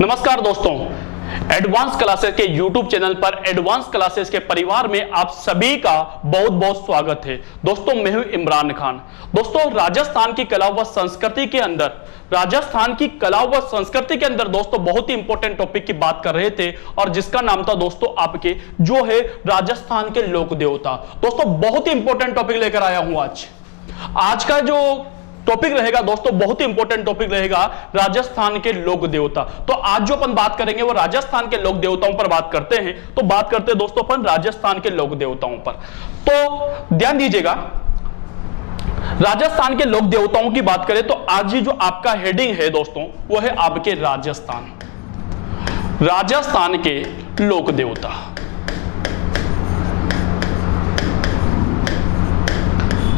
नमस्कार दोस्तों, advance classes के YouTube चैनल पर एडवांस क्लासेस के परिवार में आप सभी का बहुत बहुत स्वागत है। दोस्तों मैं हूं इमरान खान। दोस्तों राजस्थान की कला व संस्कृति के अंदर दोस्तों बहुत ही इंपॉर्टेंट टॉपिक की बात कर रहे थे और जिसका नाम था दोस्तों आपके जो है राजस्थान के लोक देवता। दोस्तों बहुत ही इंपॉर्टेंट टॉपिक लेकर आया हूं आज का जो टॉपिक रहेगा दोस्तों बहुत ही इंपॉर्टेंट टॉपिक रहेगा राजस्थान के लोक देवता। तो आज जो अपन बात करेंगे वो राजस्थान के लोक देवताओं पर बात करते हैं। तो बात करते हैं दोस्तों अपन राजस्थान के लोक देवताओं पर। तो ध्यान दीजिएगा, राजस्थान के लोक देवताओं की बात करें तो आज ही जो आपका हेडिंग है दोस्तों वो है आपके राजस्थान के लोक देवता।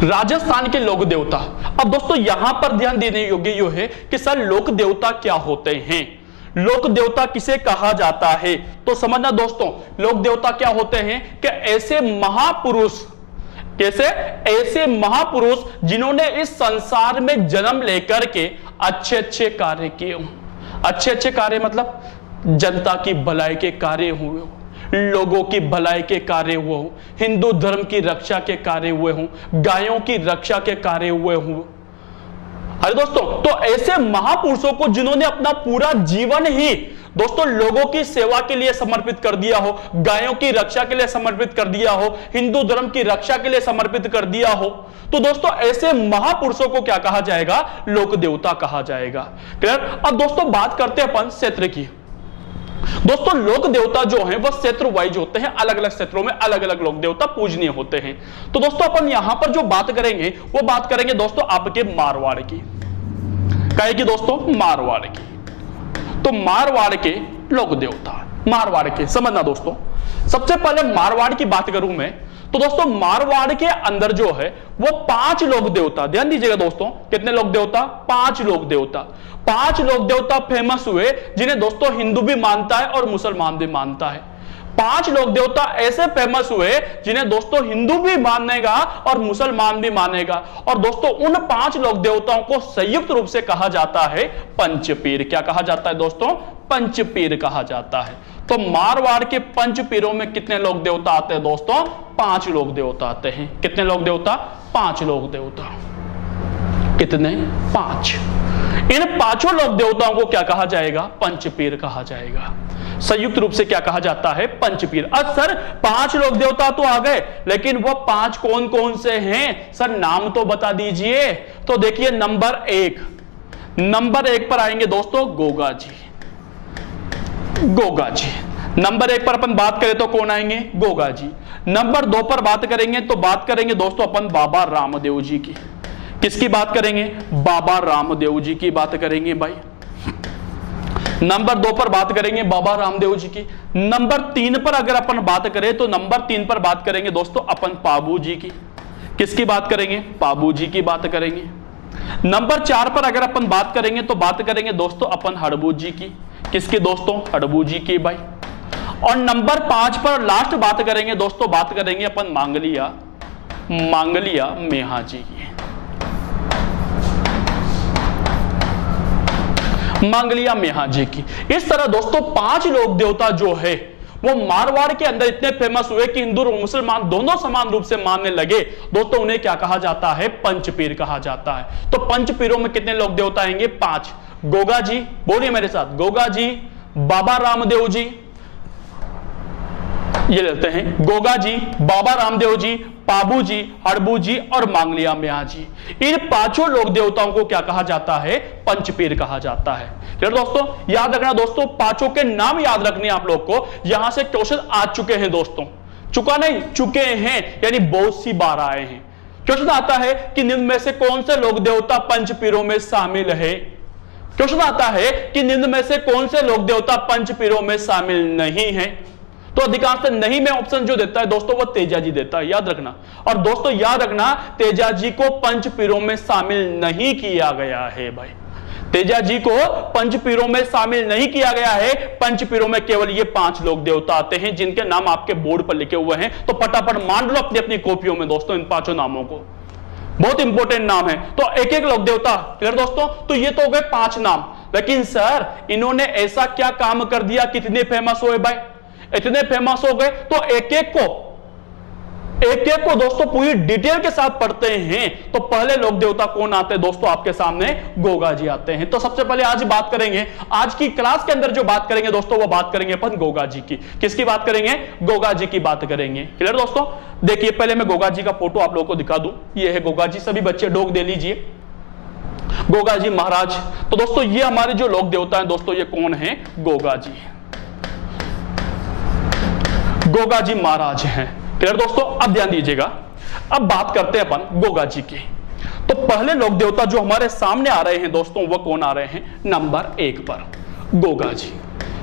राजस्थान के लोक देवता। अब दोस्तों यहां पर ध्यान देने योग्य यो है कि सर लोक देवता क्या होते हैं, लोक देवता किसे कहा जाता है। तो समझना दोस्तों, लोक देवता क्या होते हैं कि ऐसे महापुरुष जिन्होंने इस संसार में जन्म लेकर के अच्छे अच्छे कार्य किए हों। अच्छे अच्छे कार्य मतलब जनता की भलाई के कार्य हुए, लोगों की भलाई के कार्य हुए हों, हिंदू धर्म की रक्षा के कार्य हुए हों, गायों की रक्षा के कार्य हुए हों। अरे दोस्तों, तो ऐसे महापुरुषों को जिन्होंने अपना पूरा जीवन ही दोस्तों लोगों की सेवा के लिए समर्पित कर दिया हो, गायों की रक्षा के लिए समर्पित कर दिया हो, हिंदू धर्म की रक्षा के लिए समर्पित कर दिया हो, तो दोस्तों ऐसे महापुरुषों को क्या कहा जाएगा, लोक देवता कहा जाएगा। क्लियर। अब दोस्तों बात करते हैं अपन क्षेत्र की। दोस्तों लोक देवता जो हैं वह क्षेत्र वाइज होते हैं, अलग अलग क्षेत्रों में अलग अलग लोक देवता पूजनीय होते हैं। तो दोस्तों अपन यहां पर जो बात करेंगे वो बात करेंगे दोस्तों आपके मारवाड़ की। काहे की दोस्तों, मारवाड़ की। तो मारवाड़ के लोक देवता, मारवाड़ के समझना दोस्तों। सबसे पहले मारवाड़ की बात करूं मैं तो दोस्तों मारवाड़ के अंदर जो है वो 5 लोक देवता, ध्यान दीजिएगा दोस्तों, कितने लोक देवता, 5 लोक देवता। 5 लोक देवता फेमस हुए जिन्हें दोस्तों हिंदू भी मानता है और मुसलमान भी मानता है। 5 लोक देवता ऐसे फेमस हुए जिन्हें दोस्तों हिंदू भी मानेगा और मुसलमान भी मानेगा। और दोस्तों उन 5 लोक देवताओं को संयुक्त रूप से कहा जाता है पंचपीर। क्या कहा जाता है दोस्तों, पंचपीर कहा जाता है। तो मारवाड़ के पंचपीरों में कितने लोक देवता आते हैं दोस्तों, 5 लोक देवता आते हैं। कितने लोक देवता, 5 लोक देवता। कितने, 5। इन 5 लोक देवताओं को क्या कहा जाएगा, पंचपीर कहा जाएगा। संयुक्त रूप से क्या कहा जाता है, पंचपीर। अब सर 5 लोक देवता तो आ गए, लेकिन वो 5 कौन कौन से हैं सर, नाम तो बता दीजिए। तो देखिए नंबर 1 पर आएंगे दोस्तों गोगा जी। नंबर 1 पर अपन बात करें तो कौन आएंगे, गोगा जी। नंबर 2 पर बात करेंगे तो बात करेंगे दोस्तों अपन बाबा रामदेव जी की। किसकी बात करेंगे, बाबा रामदेव जी की बात करेंगे भाई। नंबर 2 पर बात करेंगे बाबा रामदेव जी की। नंबर 3 पर अगर अपन बात करें तो नंबर 3 पर बात करेंगे दोस्तों अपन पाबू जी की। किसकी बात करेंगे, पाबू जी की बात करेंगे। नंबर 4 पर अगर अपन बात करेंगे तो बात करेंगे दोस्तों अपन हड़बू जी की। किसकी दोस्तों, हड़बू जी की भाई। और नंबर 5 पर लास्ट बात करेंगे दोस्तों, बात करेंगे अपन मांगलिया मेहा जी की। मांगलिया मेहा जी की। इस तरह दोस्तों 5 लोक देवता जो है वो मारवाड़ के अंदर इतने फेमस हुए कि हिंदू और मुसलमान दोनों समान रूप से मानने लगे। दोस्तों उन्हें क्या कहा जाता है, पंचपीर कहा जाता है। तो पंचपीरों में कितने लोक देवता आएंगे, 5। गोगा जी, बोलिए मेरे साथ, गोगा जी, बाबा रामदेव जी, ये लेते हैं गोगा जी, बाबा रामदेव जी, पाबू जी, हड़बू जी और मांगलिया मेहा जी। इन 5 लोक देवताओं को क्या कहा जाता है, पंचपीर कहा जाता है। फिर दोस्तों याद रखना दोस्तों, 5 के नाम याद रखने आप लोग को। यहां से क्वेश्चन आ चुके हैं दोस्तों, चुके हैं यानी बहुत सी बार आए हैं। क्वेश्चन आता है कि निम्न में से कौन से लोक देवता पंचपीरों में शामिल है। क्वेश्चन आता है कि निम्न में से कौन से लोक देवता पंचपीरों में शामिल नहीं है। तो अधिकांश नहीं में ऑप्शन जो देता है दोस्तों वो तेजा जी देता है, याद रखना। और दोस्तों याद रखना, तेजा जी को पंचपीरों में शामिल नहीं किया गया है भाई। तेजा जी को पंचपीरों में शामिल नहीं किया गया है। पंचपीरों में केवल ये 5 लोक देवता आते हैं जिनके नाम आपके बोर्ड पर लिखे हुए हैं। तो फटाफट मान लो अपनी अपनी कॉपियों में दोस्तों इन 5 नामों को। बहुत इंपॉर्टेंट नाम है। तो एक एक लोक देवता, क्लियर दोस्तों। तो ये तो हो गए 5 नाम। लेकिन सर इन्होंने ऐसा क्या काम कर दिया, कितने फेमस हुए भाई, इतने फेमस हो गए। तो एक एक को दोस्तों पूरी डिटेल के साथ पढ़ते हैं तो पहले लोक देवता कौन आते हैं दोस्तों आपके सामने, गोगा जी आते हैं। तो सबसे पहले आज बात करेंगे, आज की क्लास के अंदर जो बात करेंगे दोस्तों वो बात करेंगे अपन गोगा जी की। किसकी बात करेंगे, गोगा जी की बात करेंगे। क्लियर दोस्तों, देखिए पहले मैं गोगा जी का फोटो आप लोगों को दिखा दूं, ये है गोगा जी, सभी बच्चे डोक दे लीजिए, गोगा जी महाराज। तो दोस्तों ये हमारे जो लोक देवता है दोस्तों ये कौन है, गोगा जी, गोगा जी महाराज हैं। क्लियर दोस्तों, अब ध्यान दीजिएगा, अब बात करते हैं अपन गोगा जी की। तो पहले लोक देवता जो हमारे सामने आ रहे हैं दोस्तों वो कौन आ रहे हैं, नंबर 1 पर गोगा जी।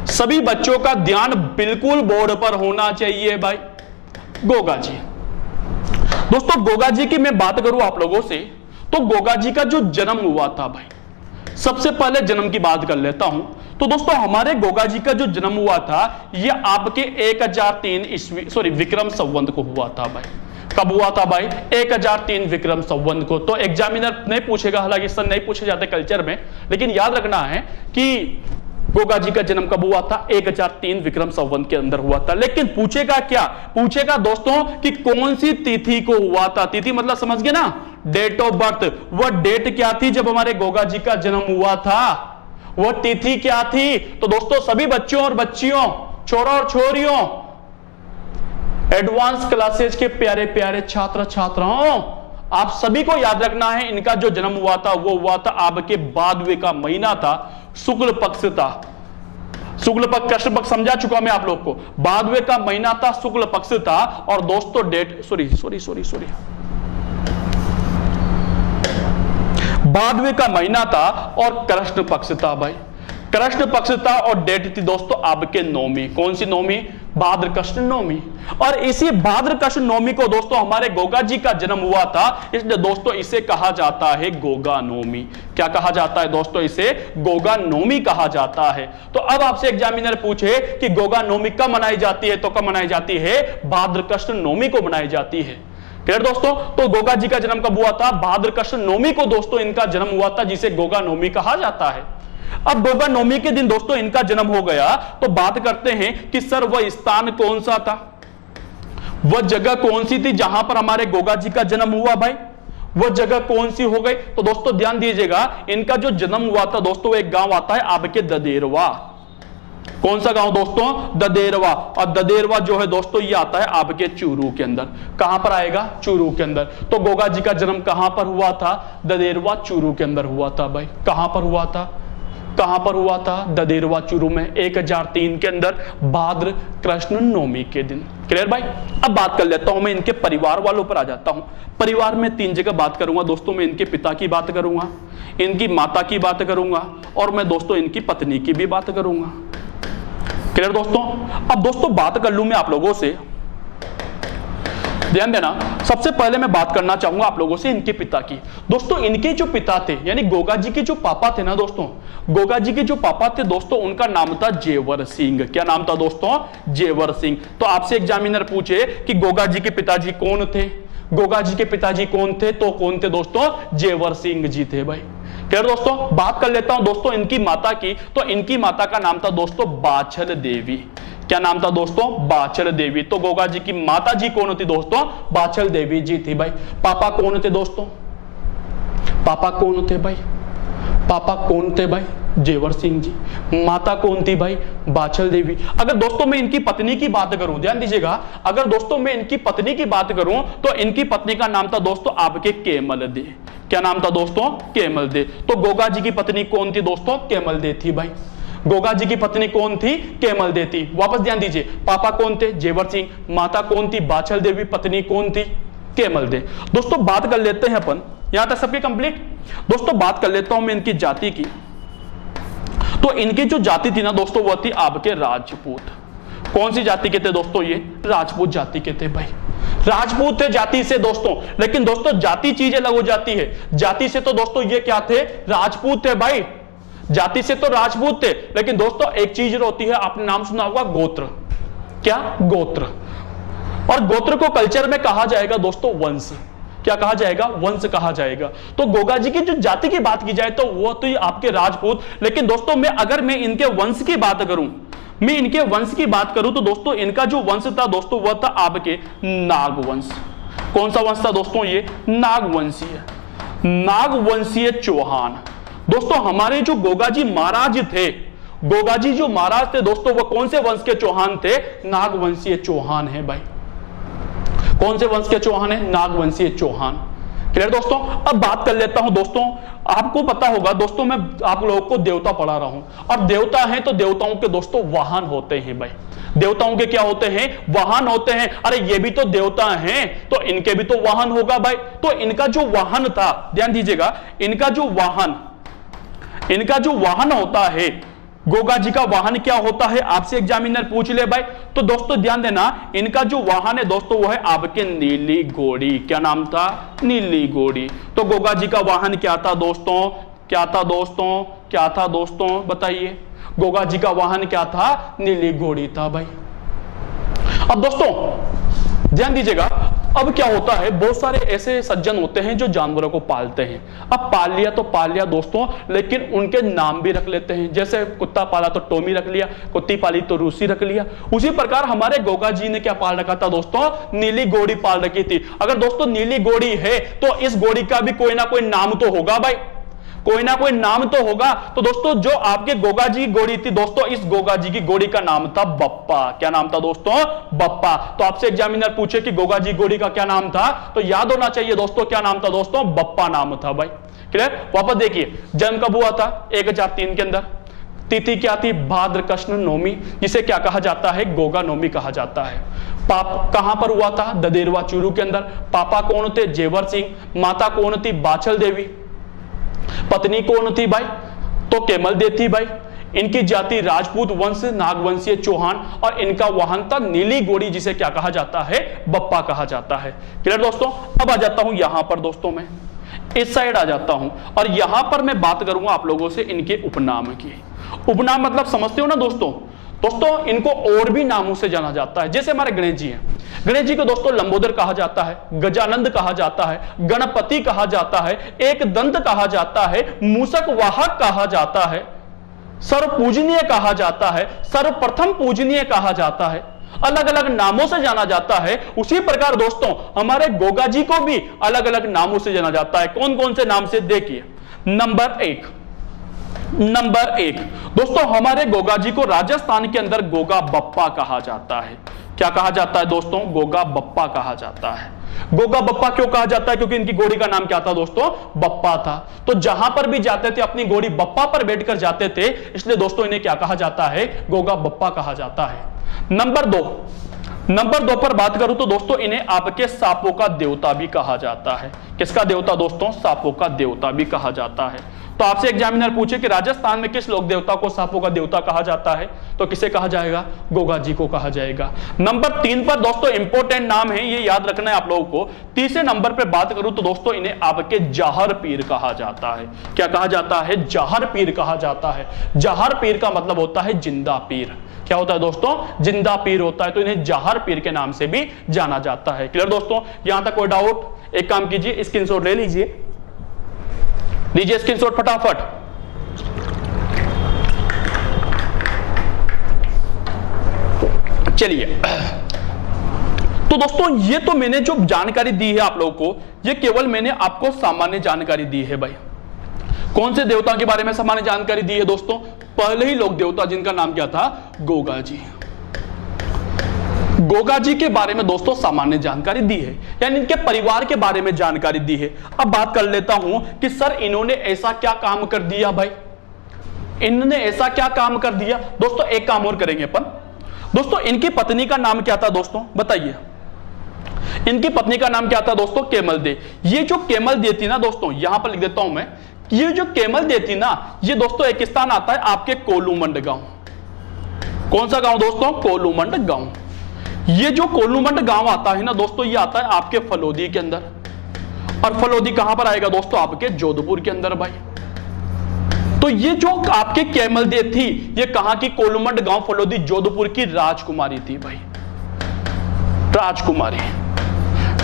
सभी बच्चों का ध्यान बिल्कुल बोर्ड पर होना चाहिए भाई, गोगा जी। दोस्तों गोगा जी की मैं बात करूं आप लोगों से, तो गोगा जी का जो जन्म हुआ था भाई, सबसे पहले जन्म की बात कर लेता हूं। तो दोस्तों हमारे गोगा जी का जो जन्म हुआ था ये आपके 1003 विक्रम संवत को हुआ था भाई। कब हुआ था भाई, 1003 विक्रम संवत को। तो एग्जामिनर नहीं पूछेगा, हालांकि सर नहीं पूछे जाते कल्चर में, लेकिन याद रखना है कि गोगा जी का जन्म कब हुआ था, 1003 विक्रम संवत के अंदर हुआ था। लेकिन पूछेगा क्या, पूछेगा दोस्तों कि कौन सी तिथि को हुआ था। तिथि मतलब समझ गए ना, डेट ऑफ बर्थ। वह डेट क्या थी जब हमारे गोगा जी का जन्म हुआ था, वह तिथि क्या थी। तो दोस्तों सभी बच्चों और बच्चियों, छोरों और छोरियों, एडवांस क्लासेज के प्यारे प्यारे छात्र छात्राओं, आप सभी को याद रखना है इनका जो जन्म हुआ था वो हुआ था आपके भादवे का महीना था, शुक्ल पक्ष था। शुक्ल पक्ष, कृष्ण पक्ष समझा चुका मैं आप लोग को, भादवे का महीना था, शुक्ल पक्ष था। और दोस्तों डेट सॉरी भादवे का महीना था और कृष्ण पक्ष था भाई, कृष्ण पक्ष था। और डेट थी दोस्तों आपके नौमी, कौन सी नौमी, भाद्र कृष्ण नौमी। और इसी भाद्र कृष्ण नौमी को दोस्तों हमारे गोगा जी का जन्म हुआ था, इसलिए दोस्तों इसे कहा जाता है गोगा नौमी। क्या कहा जाता है दोस्तों, इसे गोगा नौमी कहा जाता है। तो अब आपसे एग्जामिनर पूछे कि गोगा नौमी कब मनाई जाती है, तो कब मनाई जाती है, भाद्र कृष्ण नौमी को मनाई जाती है। क्लियर दोस्तों, तो गोगा जी का जन्म कब हुआ था, भाद्र कृष्ण नौमी को दोस्तों इनका जन्म हुआ था, जिसे गोगा नौमी कहा जाता है। अब गोगा नौमी के दिन दोस्तों इनका जन्म हो गया, तो बात करते हैं कि सर वह स्थान कौन सा था, वह जगह कौन सी थी जहां पर हमारे गोगा जी का जन्म हुआ भाई, वह जगह कौन सी हो गई। तो दोस्तों ध्यान दीजिएगा, इनका जो जन्म हुआ था दोस्तों एक गांव आता है आपके ददेरवा। कौन सा गांव दोस्तों, ददेरवा। और ददेरवा जो है दोस्तों ये आता है आपके चूरू के अंदर। कहां पर आएगा, चूरू के अंदर। तो गोगा जी का जन्म कहां पर हुआ था, ददेरवा चूरू के अंदर हुआ था भाई। कहां पर हुआ था, कहां पर हुआ था, ददेरवा चूरू में, 1003 के अंदर भाद्र कृष्ण नौमी के दिन। क्लियर भाई। अब बात कर लेता हूं मैं इनके परिवार वालों पर आ जाता हूं। परिवार में 3 जगह बात करूंगा दोस्तों, मैं इनके पिता की बात करूंगा, इनकी माता की बात करूंगा, और मैं दोस्तों इनकी पत्नी की भी बात करूंगा। क्लियर दोस्तों। अब दोस्तों बात कर लूं मैं आप लोगों से, ध्यान देना, सबसे पहले मैं बात करना चाहूंगा आप लोगों से इनके पिता की। दोस्तों इनके जो पिता थे, यानी गोगा जी के जो पापा थे ना दोस्तों, गोगा जी के जो पापा थे दोस्तों उनका नाम था जेवर सिंह। क्या नाम था दोस्तों, जेवर सिंह। तो आपसे एग्जामिनर पूछे कि गोगा जी के पिताजी कौन थे, गोगा जी के पिताजी कौन थे, तो कौन थे दोस्तों, जेवर सिंह जी थे भाई। क्लियर दोस्तों। बात कर लेता हूं दोस्तों इनकी माता की, तो इनकी माता का नाम था दोस्तों बाछल देवी। क्या नाम था दोस्तों, बाछल देवी। तो गोगा जी की माता जी कौन थी दोस्तों, बाछल देवी जी थी भाई। पापा कौन थे दोस्तों, पापा कौन थे भाई, पापा कौन थे भाई, जेवर सिंह जी। माता कौन थी भाई, बाछल देवी। अगर दोस्तों मैं इनकी पत्नी की बात करूं, ध्यान दीजिएगा, अगर दोस्तों मैं इनकी पत्नी की बात करूं तो इनकी पत्नी का नाम था दोस्तों आपके केमल दे। क्या नाम था दोस्तों, केमल दे। तो गोगा जी की पत्नी कौन थी दोस्तों, केमल दे थी भाई। गोगा जी की पत्नी कौन थी, केमल दे थी। वापस ध्यान दीजिए, पापा कौन थे, जेवर सिंह, माता कौन थी, बाछल देवी, पत्नी कौन थी, केमल दे। दोस्तों बात कर लेते हैं अपन, यहां तक सबके कंप्लीट। दोस्तों बात कर लेता हूं मैं इनकी जाति की। तो इनकी जो जाति थी ना दोस्तों वो थी आपके राजपूत। कौन सी जाति के थे दोस्तों, ये राजपूत जाति के थे भाई। राजपूत थे जाति से दोस्तों, लेकिन दोस्तों जाति चीज अलग हो जाती है। जाति से तो दोस्तों ये क्या थे, राजपूत थे भाई, जाति से तो राजपूत थे, लेकिन दोस्तों एक चीज होती है, आपने नाम सुना होगा गोत्र। क्या, गोत्र। और गोत्र को कल्चर में कहा जाएगा दोस्तों वंश। क्या कहा जाएगा, वंश कहा जाएगा। तो गोगा जी की जो जाति की बात की जाए तो वो तो आपके राजपूत, लेकिन दोस्तों अगर मैं इनके वंश की बात करूं, तो दोस्तों इनका जो वंश था दोस्तों वह था आपके नागवंश। कौन सा वंश था दोस्तों, ये नागवंशीय, नागवंशीय चौहान। दोस्तों हमारे जो गोगा जी महाराज थे, गोगा जी जो महाराज थे दोस्तों वो कौन से वंश के चौहान थे, नागवंशीय चौहान है भाई। कौन से वंश के चौहान है, नागवंशीय चौहान। क्लियर दोस्तों। अब बात कर लेता हूं दोस्तों, आपको पता होगा दोस्तों मैं आप लोगों को देवता पढ़ा रहा हूं, और देवता हैं तो देवताओं के दोस्तों वाहन होते हैं भाई। देवताओं के क्या होते हैं, वाहन होते हैं। अरे ये भी तो देवता हैं तो इनके भी तो वाहन होगा भाई। तो इनका जो वाहन था, ध्यान दीजिएगा, इनका जो वाहन होता है, गोगा जी का वाहन क्या होता है, आपसे एग्जामिनर पूछ ले भाई। तो दोस्तों ध्यान देना, इनका जो वाहन है दोस्तों वो है आपके नीली घोड़ी। क्या नाम था, नीली घोड़ी। तो गोगा जी का वाहन क्या था दोस्तों, क्या था दोस्तों बताइए। गोगा जी का वाहन क्या था, नीली घोड़ी था भाई। अब दोस्तों ध्यान दीजिएगा, अब क्या होता है, बहुत सारे ऐसे सज्जन होते हैं जो जानवरों को पालते हैं। अब पाल लिया तो पाल लिया दोस्तों, लेकिन उनके नाम भी रख लेते हैं। जैसे कुत्ता पाला तो टॉमी रख लिया, कुत्ती पाली तो रूसी रख लिया। उसी प्रकार हमारे गोगा जी ने क्या पाल रखा था दोस्तों, नीली घोड़ी पाल रखी थी। अगर दोस्तों नीली घोड़ी है तो इस घोड़ी का भी कोई ना कोई नाम तो होगा भाई, कोई ना कोई नाम तो होगा। तो दोस्तों जो आपके गोगा जी की घोड़ी थी दोस्तों, इस गोगा जी की घोड़ी का नाम था बप्पा। क्या नाम था दोस्तों, बप्पा। तो आपसे एग्जामिनर पूछे कि गोगा जी घोड़ी का क्या नाम था, तो याद होना चाहिए दोस्तों क्या नाम था दोस्तों, बप्पा नाम था भाई। क्लियर। वापस देखिए, जन्म कब हुआ था, 1003 के अंदर। तिथि क्या थी, भाद्र कृष्ण नवमी, जिसे क्या कहा जाता है, गोगा नवमी कहा जाता है। पाप कहां पर हुआ था, ददेरवा चूरू के अंदर। पापा कौन थे, जेवर सिंह। माता कौन थी, बाछल देवी। पत्नी कौन थी भाई, तो केमल दे थी भाई। इनकी जाति राजपूत वंश, नागवंशीय चौहान, और इनका वाहन था नीली घोड़ी, जिसे क्या कहा जाता है, बप्पा कहा जाता है। क्लियर दोस्तों। अब आ जाता हूं यहां पर दोस्तों, मैं इस साइड आ जाता हूं, और यहां पर मैं बात करूंगा आप लोगों से इनके उपनाम की। उपनाम मतलब समझते हो ना दोस्तों, इनको और भी नामों से जाना जाता है। जैसे हमारे गणेश जी हैं, गणेश जी को दोस्तों लंबोदर कहा जाता है, गजानंद कहा जाता है, गणपति कहा जाता है, एक दंत कहा जाता है, मूषक वाहक कहा जाता है, सर्व पूजनीय कहा जाता है, सर्वप्रथम पूजनीय कहा जाता है। अलग अलग नामों से जाना जाता है। उसी प्रकार दोस्तों हमारे गोगा जी को भी अलग अलग नामों से जाना जाता है। कौन कौन से नाम से, देखिए। नंबर एक दोस्तों, हमारे गोगा जी को राजस्थान के अंदर गोगा बप्पा कहा जाता है। क्या कहा जाता है दोस्तों, गोगा बप्पा कहा जाता है। गोगा बप्पा क्यों कहा जाता है, क्योंकि इनकी घोड़ी का नाम क्या था दोस्तों, बप्पा था। तो जहां पर भी जाते थे अपनी घोड़ी बप्पा पर बैठकर जाते थे, इसलिए दोस्तों इन्हें क्या कहा जाता है, गोगा बप्पा कहा जाता है। नंबर दो पर बात करूं तो दोस्तों इन्हें आपके सांपों का देवता भी कहा जाता है। किसका देवता दोस्तों, सांपों का देवता भी कहा जाता है। तो आपसे एग्जामिनर पूछे कि राजस्थान में किस लोक देवता को सांपों का देवता कहा जाता है, तो किसे कहा जाएगा, गोगा जी को कहा जाएगा। नंबर 3 पर दोस्तों इंपॉर्टेंट नाम है, ये याद रखना है आप लोगों को। तीसरे नंबर पर बात करूं तो दोस्तों इन्हें आपके जाहर पीर कहा जाता है। क्या कहा जाता है, जाहर पीर कहा जाता है। जाहर पीर का मतलब होता है जिंदा पीर। क्या होता है दोस्तों, जिंदा पीर होता है। तो इन्हें जाहर पीर के नाम से भी जाना जाता है। क्लियर दोस्तों, यहां तक कोई डाउट? एक काम कीजिए, स्क्रीनशॉट ले लीजिए स्क्रीनशॉट फटाफट। चलिए, तो दोस्तों ये तो मैंने जो जानकारी दी है आप लोगों को, ये केवल मैंने आपको सामान्य जानकारी दी है भाई। कौन से देवता के बारे में सामान्य जानकारी दी है दोस्तों, पहले ही लोक देवता जिनका नाम क्या था, गोगा जी। गोगा जी के बारे में दोस्तों सामान्य जानकारी दी है, यानी इनके परिवार के बारे में जानकारी दी है। अब बात कर लेता हूं कि सर इन्होंने ऐसा क्या काम कर दिया भाई, इन्होंने ऐसा क्या काम कर दिया। दोस्तों एक काम और करेंगे अपन। दोस्तों इनकी पत्नी का नाम क्या था दोस्तों, बताइए। इनकी पत्नी का नाम क्या था दोस्तों, केमल दे। ये जो केमल दे थी ना दोस्तों, यहां पर लिख देता हूं मैं, ये जो केमल दे थी ना, ये दोस्तों एक स्थान आता है आपके कोलूमंड गांव। कौन सा गांव दोस्तों, कोलूमंड गांव। ये जो कोलूमंड गांव आता है ना दोस्तों, ये आता है आपके फलोदी के अंदर। और फलोदी कहां पर आएगा दोस्तों, आपके जोधपुर के अंदर भाई। तो ये जो आपके केमल दे थी, ये कहां की, कोलूमंड गांव फलोदी जोधपुर की राजकुमारी थी भाई, राजकुमारी।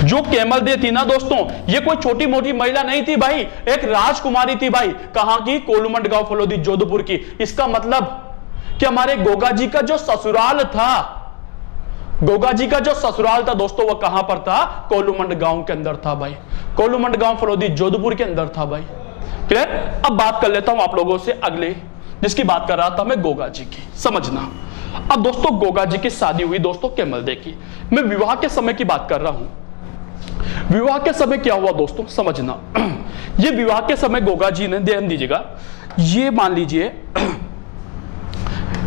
जो कैमल दे थी ना दोस्तों, ये कोई छोटी मोटी महिला नहीं थी भाई, एक राजकुमारी थी भाई। कहां की? कोलूमंड गांव फलोदी जोधपुर की। इसका मतलब कि हमारे गोगा जी का जो ससुराल था, गोगा जी का जो ससुराल था दोस्तों, वो कहां पर था? कोलूमंड गांव के अंदर था भाई। कोलूमंड गांव फलोदी जोधपुर के अंदर था भाई। क्लियर? अब बात कर लेता हूं आप लोगों से अगले, जिसकी बात कर रहा था मैं, गोगा जी की। समझना, अब दोस्तों गोगा जी की शादी हुई दोस्तों कैमल दे की। मैं विवाह के समय की बात कर रहा हूं। विवाह के समय क्या हुआ दोस्तों, समझना। ये विवाह के समय गोगा जी ने, ध्यान दीजिएगा, ये मान लीजिए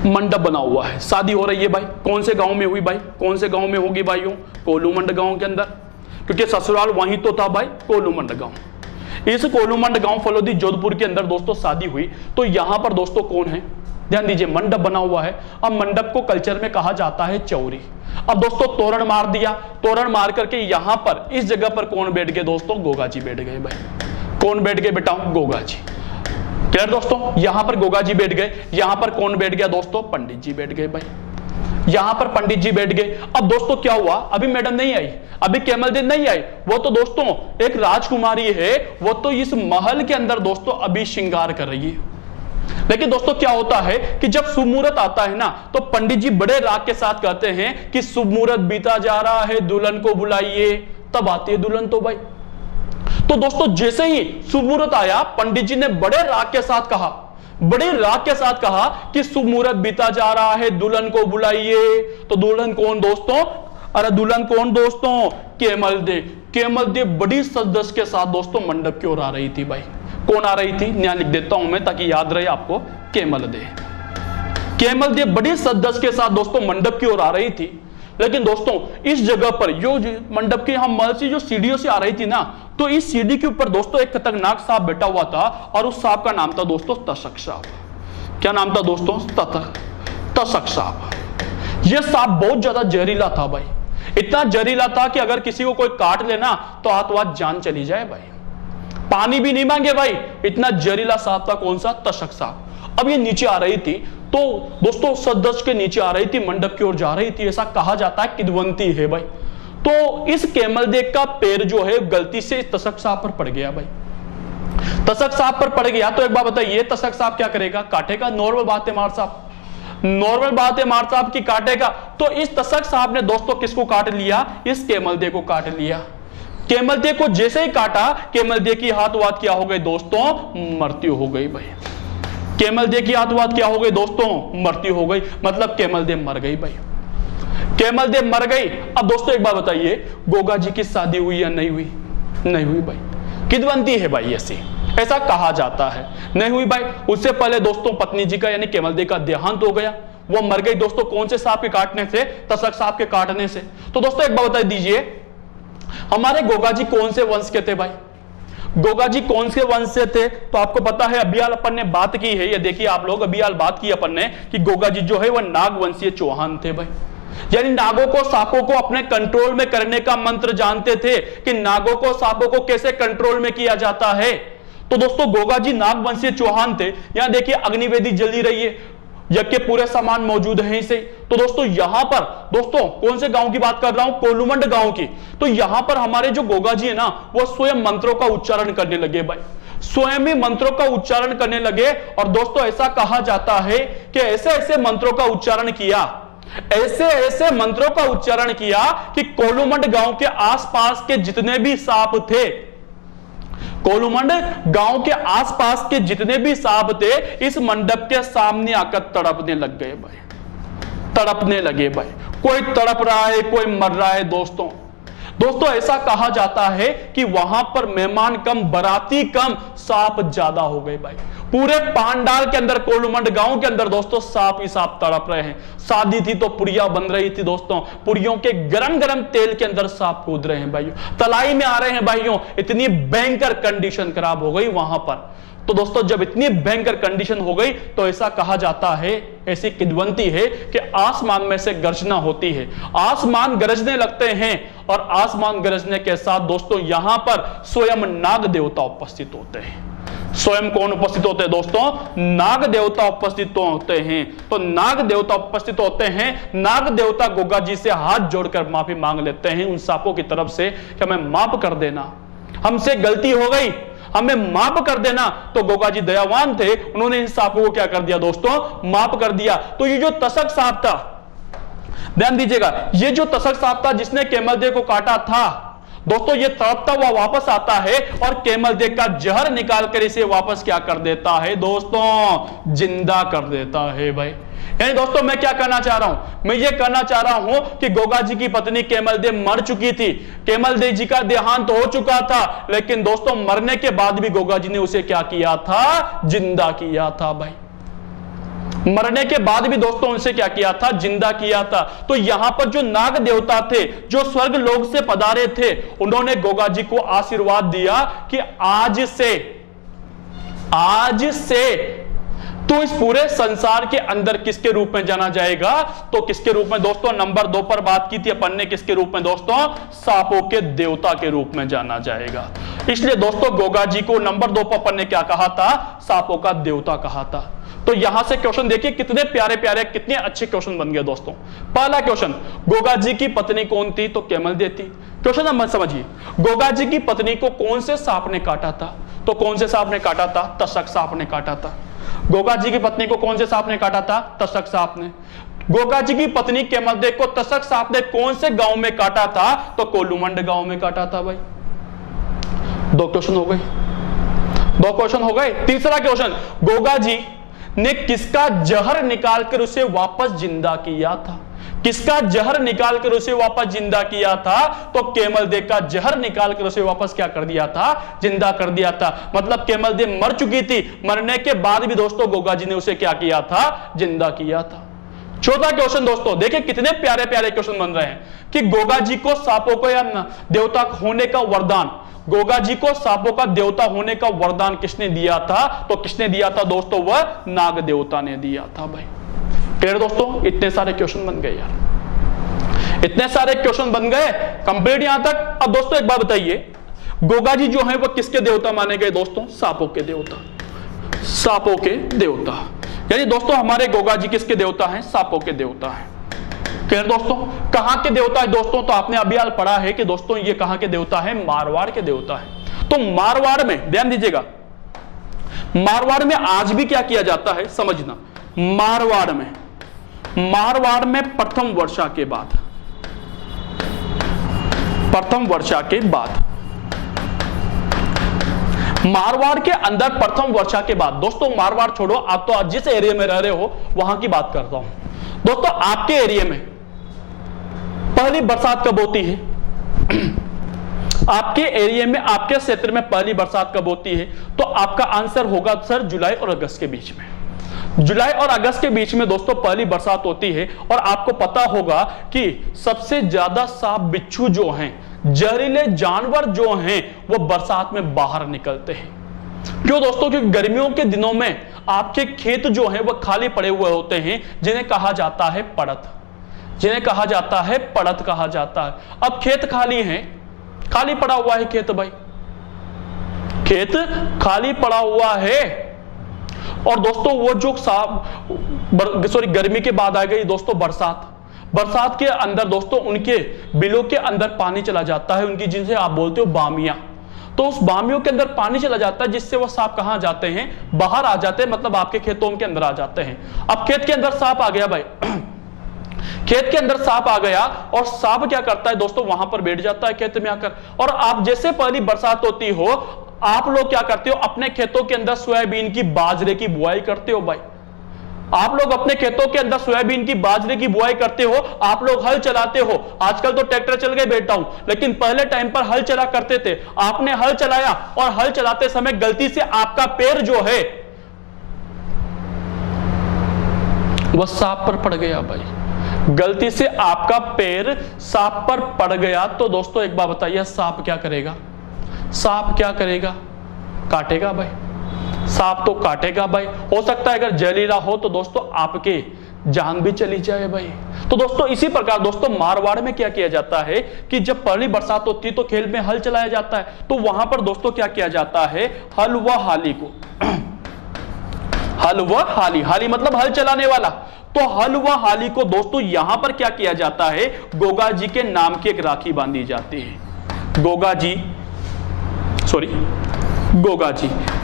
मंडप बना हुआ है, शादी हो रही है भाई। कौन से गांव में हुई भाई? कौन से गांव में होगी भाइयों? कोलूमंड गांव के अंदर, क्योंकि ससुराल वहीं तो था भाई, कोलूमंड गांव। इस कोलूमंड गांव फलोदी जोधपुर के अंदर दोस्तों शादी हुई। तो यहां पर दोस्तों कौन है? ध्यान दीजिए, मंडप बना हुआ है। अब मंडप को कल्चर में कहा जाता है चौरी। अब दोस्तों तोरण मार दिया, तोरण मार करके यहां पर इस जगह पर कौन बैठ गए दोस्तों? गोगा जी बैठ गए भाई। कौन बैठ गए बेटा? गोगा जी। क्लियर दोस्तों? यहां पर गोगा जी बैठ गए। यहां पर कौन बैठ गया दोस्तों? पंडित जी बैठ गए भाई। यहां पर पंडित जी बैठ गए। अब दोस्तों क्या हुआ? अभी मैडम नहीं आई, अभी कैमल दे नहीं आई। वो तो दोस्तों एक राजकुमारी है, वो तो इस महल के अंदर दोस्तों अभी श्रृंगार कर रही है। लेकिन दोस्तों क्या होता है कि जब शुभ मुहूर्त आता है ना, तो पंडित जी बड़े राग के साथ कहते हैं कि शुभ मुहूर्त बीता जा रहा है, दुल्हन को बुलाइए। तब आती है दुल्हन तो भाई। तो दोस्तों जैसे ही शुभ मुहूर्त आया, पंडित जी ने बड़े राग के साथ कहा, बड़े राग के साथ कहा कि शुभ मुहूर्त बीता जा रहा है, दुल्हन को बुलाइए। तो दुल्हन कौन दोस्तों? अरे दुल्हन कौन दोस्तों? कैमल दे। कैमल दे बड़ी सजधज के साथ दोस्तों मंडप की ओर आ रही थी भाई। कौन आ रही थी? यहाँ लिख देता हूं मैं ताकि याद रहे आपको। कैमल दे। कैमल दे बड़ी सजधज के साथ दोस्तों मंडप की ओर आ रही थी। लेकिन दोस्तों इस जगह पर जो मंडप के हम महल से जो सीढ़ियों से आ रही थी ना, तो इस सीढ़ी के ऊपर दोस्तों एक खतरनाक सांप बैठा हुआ था, और उस सांप का नाम था दोस्तों तशक सांप। क्या नाम था दोस्तों? तशक सांप। यह सांप बहुत ज्यादा जहरीला था भाई। इतना जहरीला था कि अगर किसी को कोई काट लेना तो हाथ जान चली जाए भाई। पानी भी नहीं मांगे भाई, इतना जहरीला सांप था। कौन सा? तशक सांप। अब ये नीचे आ रही थी, तो दोस्तों सदस्य के नीचे आ रही थी, मंडप की ओर जा रही थी। ऐसा कहा जाता है किदवंती है भाई। तो इस कैमल दे का पैर जो है गलती से इस तशक सांप पर पड़ गया भाई। तशक सांप पर पड़ गया तो एक बात बताइए, तशक सांप क्या करेगा? काटेगा। नॉर्मल बात है मार सांप, नॉर्मल बात है मार सांप की काटेगा। तो इस तशक सांप ने दोस्तों किसको काट लिया? इस कैमल दे को काट लिया। कैमल दे को जैसे ही काटा, कैमल दे की हाथ क्या हो गई दोस्तों? मृत्यु हो गई भाई। कैमल दे की हाथ क्या हो गई दोस्तों? मृत्यु हो गई। मतलब कैमल दे मर गई भाई। कैमल दे मर गई। अब दोस्तों एक बात बताइए, गोगा जी की शादी हुई या नहीं हुई? नहीं हुई भाई। किदवंती है भाई, ऐसा कहा जाता है। नहीं हुई भाई। उससे पहले दोस्तों पत्नी जी का यानी कैमल दे का देहांत हो गया। वो मर गई दोस्तों कौन से सांप के काटने से? तशक सांप के काटने से। तो दोस्तों एक बात बता दीजिए, हमारे गोगा जी कौन से वंश के थे भाई? गोगा जी कौन से वंश से थे? तो आपको पता है, अभी अपन ने बात की है, ये देखिए आप लोग, अभी बात की अपन ने कि गोगा जी जो है वह नाग वंशीय चौहान थे भाई। यानी नागों को सांपों को अपने कंट्रोल में करने का मंत्र जानते थे कि नागों को सांपों को कैसे कंट्रोल में किया जाता है। तो दोस्तों गोगा जी नाग वंशीय चौहान थे। यहां देखिए अग्निवेदी जली रही है, यज्ञ के पूरे सामान मौजूद हैं इसे। तो दोस्तों यहां पर दोस्तों कौन से गांव की बात कर रहा हूं? कोलूमंड गांव की। तो यहां पर हमारे जो गोगा जी है ना, वो स्वयं मंत्रों का उच्चारण करने लगे भाई। स्वयं ही मंत्रों का उच्चारण करने लगे। और दोस्तों ऐसा कहा जाता है कि ऐसे ऐसे मंत्रों का उच्चारण किया, ऐसे ऐसे मंत्रों का उच्चारण किया कि कोलूमंड गांव के आसपास के जितने भी सांप थे, कोलूमंड गांव के आसपास के जितने भी सांप थे, इस मंडप के सामने आकर तड़पने लग गए भाई। तड़पने लगे भाई। कोई तड़प रहा है, कोई मर रहा है दोस्तों। दोस्तों ऐसा कहा जाता है कि वहां पर मेहमान कम, बराती कम, सांप ज्यादा हो गए भाई। पूरे पांडाल के अंदर, कोलूमंड गांव के अंदर दोस्तों सांप ही सांप तड़प रहे हैं। शादी थी तो पुड़िया बन रही थी दोस्तों, पुड़ियों के गरम गरम तेल के अंदर सांप कूद रहे हैं भाइयों, तलाई में आ रहे हैं भाइयों। इतनी भयंकर कंडीशन खराब हो गई वहां पर। तो दोस्तों जब इतनी भयंकर कंडीशन हो गई तो ऐसा कहा जाता है, ऐसी किदवंती है कि आसमान में से गर्जना होती है, आसमान गरजने लगते हैं। और आसमान गरजने के साथ दोस्तों यहां पर स्वयं नाग देवता उपस्थित होते हैं। स्वयं कौन उपस्थित होते हैं दोस्तों? नाग देवता उपस्थित होते हैं। तो नाग देवता उपस्थित होते हैं। नाग देवता गोगा जी से हाथ जोड़कर माफी मांग लेते हैं उन सांपों की तरफ से कि हमें माफ कर देना, हमसे गलती हो गई, हमें माफ कर देना। तो गोगा जी दयावान थे, उन्होंने इन सांपों को क्या कर दिया दोस्तों? माफ कर दिया। तो ये जो तशक सांप था, ध्यान दीजिएगा, ये जो तशक सांप था जिसने केमलदेव को काटा था दोस्तों, ये तड़पता हुआ वापस आता है और केमलदेव का जहर निकाल कर इसे वापस क्या कर देता है दोस्तों? जिंदा कर देता है भाई। यानी दोस्तों मैं क्या कहना चाह रहा हूं? मैं ये कहना चाह रहा हूं कि गोगा जी की पत्नी केमलदेव मर चुकी थी, केमलदेव जी का देहांत हो चुका था, लेकिन दोस्तों मरने के बाद भी गोगा जी ने उसे क्या किया था? जिंदा किया था भाई। मरने के बाद भी दोस्तों उनसे क्या किया था? जिंदा किया था। तो यहां पर जो नाग देवता थे, जो स्वर्ग लोक से पधारे थे, उन्होंने गोगा जी को आशीर्वाद दिया कि आज से तो इस पूरे संसार के अंदर किसके रूप में जाना जाएगा? तो किसके रूप में दोस्तों? नंबर 2 पर बात की थी अपन ने, किसके रूप में दोस्तों? सांपों के देवता के रूप में जाना जाएगा। इसलिए दोस्तों गोगा जी को नंबर 2 पर अपन ने क्या कहा था? सांपों का देवता कहा था। तो यहां से क्वेश्चन देखिए, कितने प्यारे प्यारे, कितने अच्छे क्वेश्चन बन गए दोस्तों। पहला क्वेश्चन, गोगा जी की पत्नी कौन थी? तो केमलदेव थी। क्वेश्चन नंबर समझिए, गोगा जी की पत्नी को कौन से सांप ने काटा था? तो कौन से सांप ने काटा था? तशक सांप ने काटा था। गोगा जी की पत्नी को कौन से सांप ने काटा था? तशक सांप ने। गोगा जी की पत्नी केमलदेव को तशक सांप ने कौन से गांव में काटा था? तो कोलूमंड गांव में काटा था भाई। 2 क्वेश्चन हो गए, 2 क्वेश्चन हो गए। तीसरा क्वेश्चन, गोगा जी ने किसका जहर निकालकर उसे वापस जिंदा किया था? किसका जहर निकालकर उसे वापस जिंदा किया था? तो केमलदेव का जहर निकालकर उसे वापस क्या कर दिया था? जिंदा कर दिया था। मतलब केमलदेव मर चुकी थी, मरने के बाद भी दोस्तों गोगा जी ने उसे क्या किया था? जिंदा किया था। चौथा क्वेश्चन दोस्तों देखिए, कितने प्यारे प्यारे क्वेश्चन बन रहे हैं कि गोगा जी को सांपों को या देवता होने का वरदान, गोगा जी को सांपों का देवता होने का वरदान किसने दिया था? तो किसने दिया था दोस्तों? वह नाग देवता ने दिया था भाई। क्लियर दोस्तों? इतने सारे क्वेश्चन बन गए यार, इतने सारे क्वेश्चन बन गए कंप्लीट यहां तक। अब दोस्तों एक बात बताइए, गोगा जी जो है वो किसके देवता माने गए दोस्तों? सांपों के देवता, सांपों के देवता। यानी दोस्तों हमारे गोगा जी किसके देवता हैं? सांपों के देवता हैं। क्लियर दोस्तों? कहां के देवता है दोस्तों? तो आपने अभी हाल पढ़ा है कि दोस्तों ये कहां के देवता है? मारवाड़ के देवता है। तो मारवाड़ में ध्यान दीजिएगा, मारवाड़ में आज भी क्या किया जाता है समझना। मारवाड़ में प्रथम वर्षा के बाद, प्रथम वर्षा के बाद, मारवाड़ के अंदर प्रथम वर्षा के बाद दोस्तों, मारवाड़ छोड़ो, आप तो जिस एरिया में रह रहे हो वहां की बात करता हूं दोस्तों। आपके एरिया में पहली बरसात कब होती है? आपके एरिया में, आपके क्षेत्र में पहली बरसात कब होती है? तो आपका आंसर होगा सर जुलाई और अगस्त के बीच में। जुलाई और अगस्त के बीच में दोस्तों पहली बरसात होती है। और आपको पता होगा कि सबसे ज्यादा सांप बिच्छू जो हैं, जहरीले जानवर जो हैं, वो बरसात में बाहर निकलते हैं। क्यों दोस्तों? क्योंकि गर्मियों के दिनों में आपके खेत जो हैं वो खाली पड़े हुए होते हैं, जिन्हें कहा जाता है पड़त, जिन्हें कहा जाता है पड़त कहा जाता है। अब खेत खाली है, खाली पड़ा हुआ है खेत भाई, खेत खाली पड़ा हुआ है। और दोस्तों वो जो गर्मी के बाद आ गई दोस्तों बरसात, बरसात के अंदर दोस्तों उनके बिलों के अंदर पानी चला जाता है, उनकी जिनसे आप बोलते हो बामियां। तो उस बामियों के अंदर पानी चला जाता है, जिससे वो सांप कहां जाते हैं? बाहर आ जाते हैं, मतलब आपके खेतों के अंदर आ जाते हैं। अब खेत के अंदर सांप आ गया भाई, खेत के अंदर सांप आ गया और सांप क्या करता है दोस्तों? वहां पर बैठ जाता है खेत में आकर। और आप जैसे पहली बरसात होती हो, आप लोग क्या करते हो? अपने खेतों के अंदर सोयाबीन की, बाजरे की बुआई करते हो भाई। आप लोग अपने खेतों के अंदर सोयाबीन की, बाजरे की बुआई करते हो, आप लोग हल चलाते हो। आजकल तो ट्रैक्टर चल गए बेटा हूं, लेकिन पहले टाइम पर हल चला करते थे। आपने हल चलाया और हल चलाते समय गलती से आपका पैर जो है वह सांप पर पड़ गया भाई, गलती से आपका पैर सांप पर पड़ गया। तो दोस्तों एक बात बताइए, सांप क्या करेगा? सांप क्या करेगा? काटेगा भाई, सांप तो काटेगा भाई। हो सकता है अगर जहरीला हो तो दोस्तों आपके जान भी चली जाए भाई। तो दोस्तों इसी प्रकार दोस्तों मारवाड़ में क्या किया जाता है कि जब पहली बरसात होती है तो खेल में हल चलाया जाता है, तो वहां पर दोस्तों क्या किया जाता है, हल व हाली को हल व हाली, हाली मतलब हल चलाने वाला, तो हल व हाली को दोस्तों यहां पर क्या किया जाता है, गोगा जी के नाम की एक राखी बांधी जाती है। गोगा जी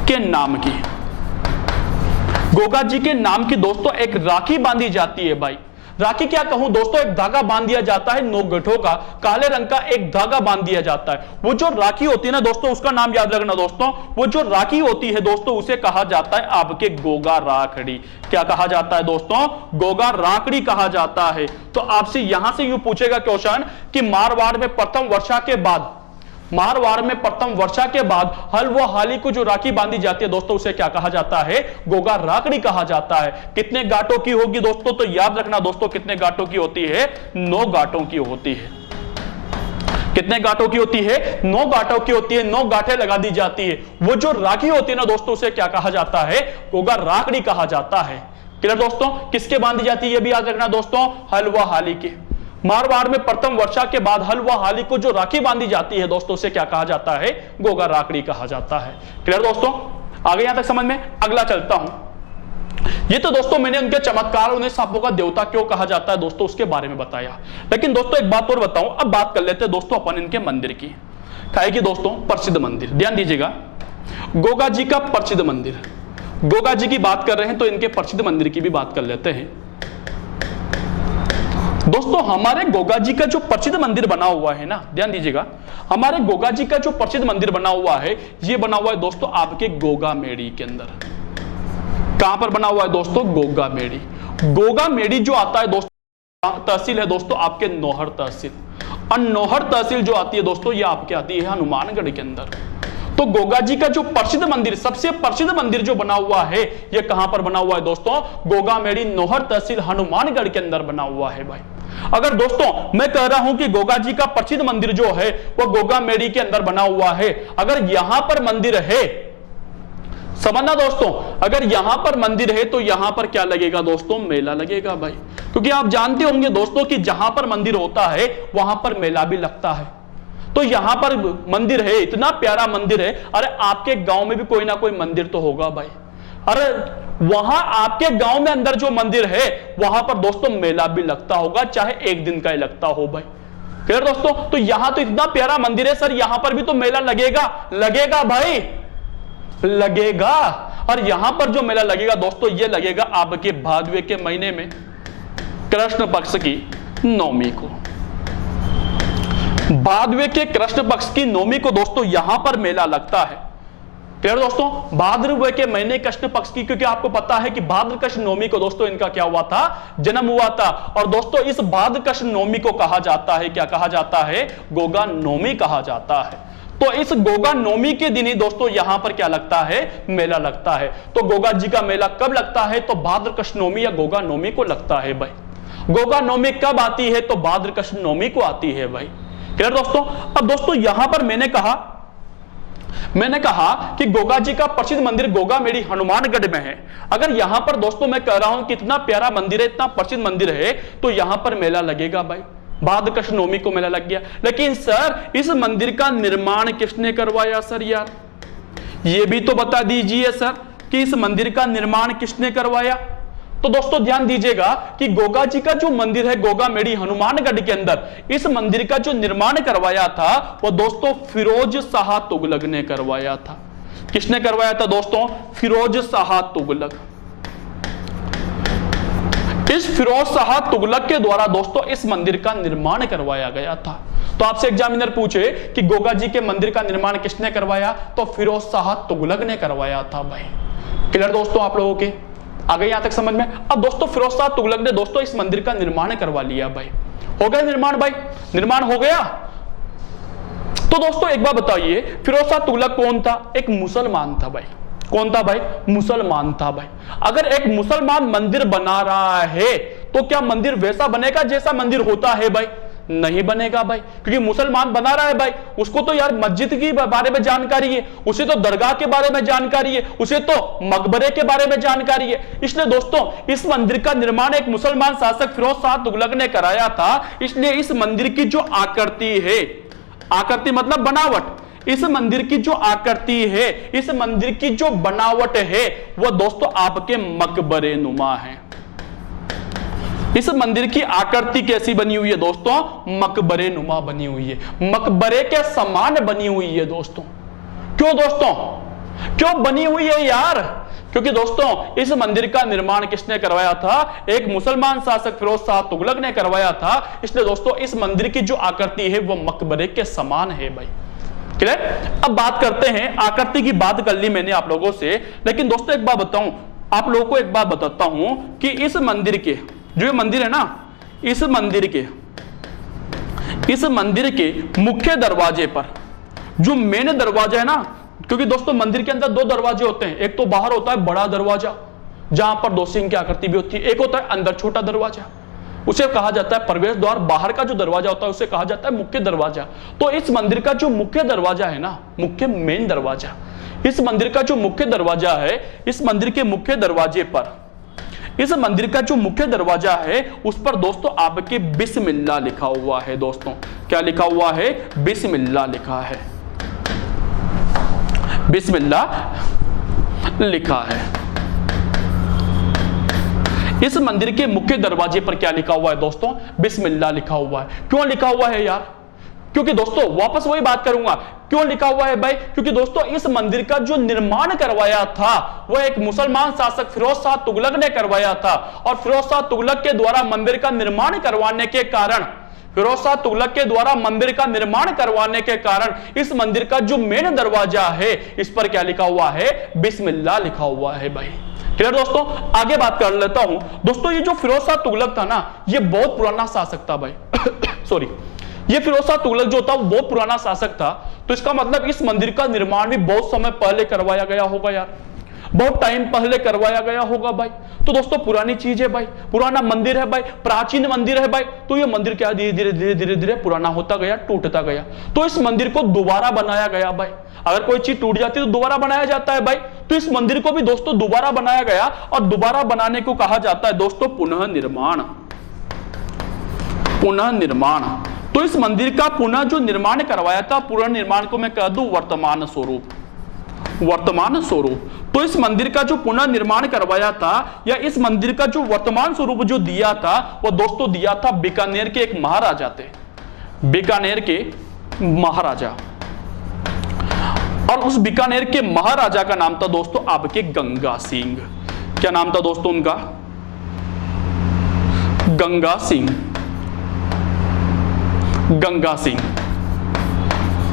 के नाम की, गोगा जी के नाम की दोस्तों एक राखी बांधी जाती है भाई। राखी क्या कहूं दोस्तों, एक धागा बांध दिया जाता है 9 गठों का, काले रंग का एक धागा बांध दिया जाता है। वो जो राखी होती है ना दोस्तों, उसका नाम याद रखना दोस्तों, वो जो राखी होती है दोस्तों उसे कहा जाता है आपके गोगा राखड़ी। क्या कहा जाता है दोस्तों, गोगा राखड़ी कहा जाता है। तो आपसे यहां से यूं पूछेगा क्वेश्चन कि मारवाड़ में प्रथम वर्षा के बाद हल व हाली को जो राखी बांधी जाती है दोस्तों उसे क्या कहा जाता है, गोगा राखड़ी कहा जाता है। कितने गांठों की होगी दोस्तों, तो याद रखना दोस्तों कितने गांठों की होती है, 9 गांठों की होती है। कितने गांठों की होती है, 9 गांठों की होती है, 9 गांठें लगा दी जाती है। वो जो राखी होती है ना दोस्तों उसे क्या कहा जाता है, गोगा राखड़ी कहा जाता है। क्लियर दोस्तों, किसके बांधी जाती है ये भी याद रखना दोस्तों, हल व हाली के। मारवाड़ में प्रथम वर्षा के बाद हल व हाली को जो राखी बांधी जाती है दोस्तों उसे क्या कहा जाता है, गोगा राखड़ी कहा जाता है। क्लियर दोस्तों, आगे यहां तक समझ में। अगला चलता हूं। ये तो दोस्तों मैंने उनके चमत्कार, उन्हें सांपों का देवता क्यों कहा जाता है दोस्तों उसके बारे में बताया। लेकिन दोस्तों एक बात और बताऊं, अब बात कर लेते हैं दोस्तों अपन इनके मंदिर की। क्या है कि दोस्तों प्रसिद्ध मंदिर, ध्यान दीजिएगा, गोगा जी का प्रसिद्ध मंदिर, गोगा जी की बात कर रहे हैं तो इनके प्रसिद्ध मंदिर की भी बात कर लेते हैं। दोस्तों हमारे गोगा जी का जो प्रसिद्ध मंदिर बना हुआ है ना, ध्यान दीजिएगा, हमारे गोगा जी का जो प्रसिद्ध मंदिर बना हुआ है, ये बना हुआ है दोस्तों आपके गोगा मेड़ी के अंदर। कहां पर बना हुआ है दोस्तों, गोगा मेड़ी। गोगा मेड़ी जो आता है दोस्तों, तहसील है दोस्तों आपके नौहर तहसील, और नौहर तहसील जो आती है दोस्तों ये आपके आती है हनुमानगढ़ के अंदर। तो गोगा जी का जो प्रसिद्ध मंदिर, सबसे प्रसिद्ध मंदिर जो बना हुआ है, ये कहां पर बना हुआ है दोस्तों, गोगा मेड़ी नौहर तहसील हनुमानगढ़ के अंदर बना हुआ है भाई। अगर दोस्तों मैं कह रहा हूं कि गोगा जी का प्रसिद्ध मंदिर जो है वो गोगा मेड़ी के अंदर बना हुआ है, अगर यहां पर मंदिर है, समझना दोस्तों, अगर यहां पर मंदिर है तो यहां पर क्या लगेगा दोस्तों, मेला लगेगा भाई। क्योंकि आप जानते होंगे दोस्तों कि जहां पर मंदिर होता है वहां पर मेला भी लगता है। तो यहां पर मंदिर है, इतना प्यारा मंदिर है, अरे आपके गांव में भी कोई ना कोई मंदिर तो होगा भाई। अरे वहां आपके गांव में अंदर जो मंदिर है वहां पर दोस्तों मेला भी लगता होगा, चाहे एक दिन का ही लगता हो भाई। क्लियर दोस्तों, तो यहां तो इतना प्यारा मंदिर है सर, यहां पर भी तो मेला लगेगा भाई, लगेगा। और यहां पर जो मेला लगेगा दोस्तों ये लगेगा आपके भादवे के महीने में कृष्ण पक्ष की नवमी को। भादवे के कृष्ण पक्ष की नवमी को दोस्तों यहां पर मेला लगता है। क्लियर दोस्तों, भाद्रव के महीने कृष्ण पक्ष की, क्योंकि आपको पता है कि भाद्र कृष्ण नवमी को दोस्तों इनका क्या हुआ था, जन्म हुआ था। और दोस्तों इस भाद्र कृष्ण नवमी को कहा जाता है, क्या कहा जाता है, गोगा नवमी कहा जाता है। तो इस गोगा नवमी के दिन ही दोस्तों यहां पर क्या लगता है, मेला लगता है। तो गोगा जी का मेला कब लगता है, तो भाद्र कृष्ण नवमी या गोगा नवमी को लगता है भाई। गोगा नवमी कब आती है, तो भाद्र कृष्ण नवमी को आती है भाई। क्लियर दोस्तों, अब दोस्तों यहां पर मैंने कहा कि गोगा जी का प्रसिद्ध मंदिर गोगा मेड़ी हनुमानगढ़ में है। अगर यहां पर दोस्तों मैं कह रहा हूं कि इतना प्यारा मंदिर है, इतना प्रसिद्ध मंदिर है, तो यहां पर मेला लगेगा भाई। भाद्र कृष्ण नवमी को मेला लग गया। लेकिन सर इस मंदिर का निर्माण किसने करवाया सर, यार ये भी तो बता दीजिए सर कि इस मंदिर का निर्माण किसने करवाया। तो दोस्तों ध्यान दीजिएगा कि गोगा जी का जो मंदिर है गोगा मेड़ी हनुमानगढ़ के अंदर, इस मंदिर का जो निर्माण करवाया था वो दोस्तों फिरोज शाह तुगलक ने करवाया था। किसने करवाया था दोस्तों, फिरोज शाह तुगलक। इस फिरोज शाह तुगलक के द्वारा दोस्तों इस मंदिर का निर्माण करवाया गया था। तो आपसे एग्जामिनर पूछे कि गोगा जी के मंदिर का निर्माण किसने करवाया, तो फिरोज शाह तुगलक ने करवाया था भाई। क्लियर दोस्तों आप लोगों के, आ गई यहां तक समझ में। अब दोस्तों फिरोज शाह तुगलक ने दोस्तों इस मंदिर का निर्माण करवा लिया भाई। हो गया निर्माण भाई, निर्माण हो गया। तो दोस्तों एक बात बताइए, फिरोज शाह तुगलक कौन था, एक मुसलमान था भाई। कौन था भाई, मुसलमान था भाई। अगर एक मुसलमान मंदिर बना रहा है तो क्या मंदिर वैसा बनेगा जैसा मंदिर होता है भाई, नहीं बनेगा भाई, क्योंकि मुसलमान बना रहा है भाई, उसको तो यार मस्जिद के बारे में जानकारी है, उसे तो दरगाह के बारे में जानकारी है, उसे तो मकबरे के बारे में जानकारी है। इसलिए दोस्तों इस मंदिर का निर्माण एक मुसलमान शासक फिरोज शाह तुगलक ने कराया था। इसलिए इस मंदिर की जो आकृति है, आकृति मतलब बनावट, इस मंदिर की जो आकृति है, इस मंदिर की जो बनावट है, वह दोस्तों आपके मकबरे नुमा है। इस मंदिर की आकृति कैसी बनी हुई है दोस्तों? मकबरे नुमा बनी हुई है, मकबरे के समान बनी हुई है दोस्तों। क्यों दोस्तों, क्यों बनी हुई है यार? क्योंकि दोस्तों इस मंदिर का निर्माण किसने करवाया था? एक मुसलमान शासक फिरोज शाह तुगलक ने करवाया था। इसलिए दोस्तों इस मंदिर की जो आकृति है वो मकबरे के समान है भाई। क्लियर? अब बात करते हैं, आकृति की बात कर ली मैंने आप लोगों से, लेकिन दोस्तों एक बात बताऊं आप लोगों को, एक बात बताता हूं कि इस मंदिर के जो ये मंदिर है ना, इस मंदिर के मुख्य दरवाजे पर जो मेन दरवाजा है ना, क्योंकि दोस्तों मंदिर के अंदर दो दरवाजे होते हैं, एक तो बाहर होता है बड़ा दरवाजा जहां पर दो सिंह की आकृति भी होती है, एक होता है अंदर छोटा दरवाजा, उसे कहा जाता है प्रवेश द्वार। बाहर का जो दरवाजा होता है उसे कहा जाता है मुख्य दरवाजा। तो इस मंदिर का जो मुख्य दरवाजा है ना, मुख्य मेन दरवाजा, इस मंदिर का जो मुख्य दरवाजा है, इस मंदिर के मुख्य दरवाजे पर, इस मंदिर का जो मुख्य दरवाजा है उस पर दोस्तों आपके बिस्मिल्लाह लिखा हुआ है। दोस्तों क्या लिखा हुआ है? बिस्मिल्लाह लिखा है, बिस्मिल्लाह लिखा है। इस मंदिर के मुख्य दरवाजे पर क्या लिखा हुआ है दोस्तों? बिस्मिल्लाह लिखा हुआ है। क्यों लिखा हुआ है यार? क्योंकि दोस्तों वापस वही बात करूंगा, क्यों लिखा हुआ है भाई? क्योंकि दोस्तों इस मंदिर का जो निर्माण करवाया था वह एक मुसलमान शासक फिरोज शाह तुगलक ने करवाया था, और फिरोज शाह तुगलक के द्वारा मंदिर का निर्माण करवाने के कारण, फिरोज शाह तुगलक के द्वारा मंदिर का निर्माण करवाने के कारण इस मंदिर का जो मेन दरवाजा है इस पर क्या लिखा हुआ है? बिस्मिल्लाह लिखा हुआ है भाई। क्लियर दोस्तों? आगे बात कर लेता हूं। दोस्तों ये जो फिरोज शाह तुगलक था ना, ये बहुत पुराना शासक था भाई सॉरी, ये फिरोज शाह तुगलक जो था वो बहुत पुराना शासक था। तो इसका मतलब इस मंदिर का निर्माण भी बहुत समय पहले करवाया गया होगा यार, बहुत टाइम पहले करवाया गया होगा भाई। तो दोस्तों पुरानी चीज है भाई, पुराना मंदिर है भाई, प्राचीन मंदिर है भाई, तो ये मंदिर क्या धीरे धीरे धीरे धीरे धीरे पुराना होता गया, टूटता गया। तो इस मंदिर को दोबारा बनाया गया भाई। अगर कोई चीज टूट जाती है तो दोबारा बनाया जाता है भाई। तो इस मंदिर को भी दोस्तों दोबारा बनाया गया, और दोबारा बनाने को कहा जाता है दोस्तों पुनः निर्माण, पुनः निर्माण। तो इस मंदिर का पुनः जो निर्माण करवाया था, पुनः निर्माण को मैं कह दूं वर्तमान स्वरूप, वर्तमान स्वरूप। तो इस मंदिर का जो पुनः निर्माण करवाया था, या इस मंदिर का जो वर्तमान स्वरूप जो दिया था, वो दोस्तों दिया था बीकानेर के एक महाराजा थे, बीकानेर के महाराजा। और उस बीकानेर के महाराजा का नाम था दोस्तों आपके गंगा सिंह। क्या नाम था दोस्तों उनका? गंगा सिंह, गंगा सिंह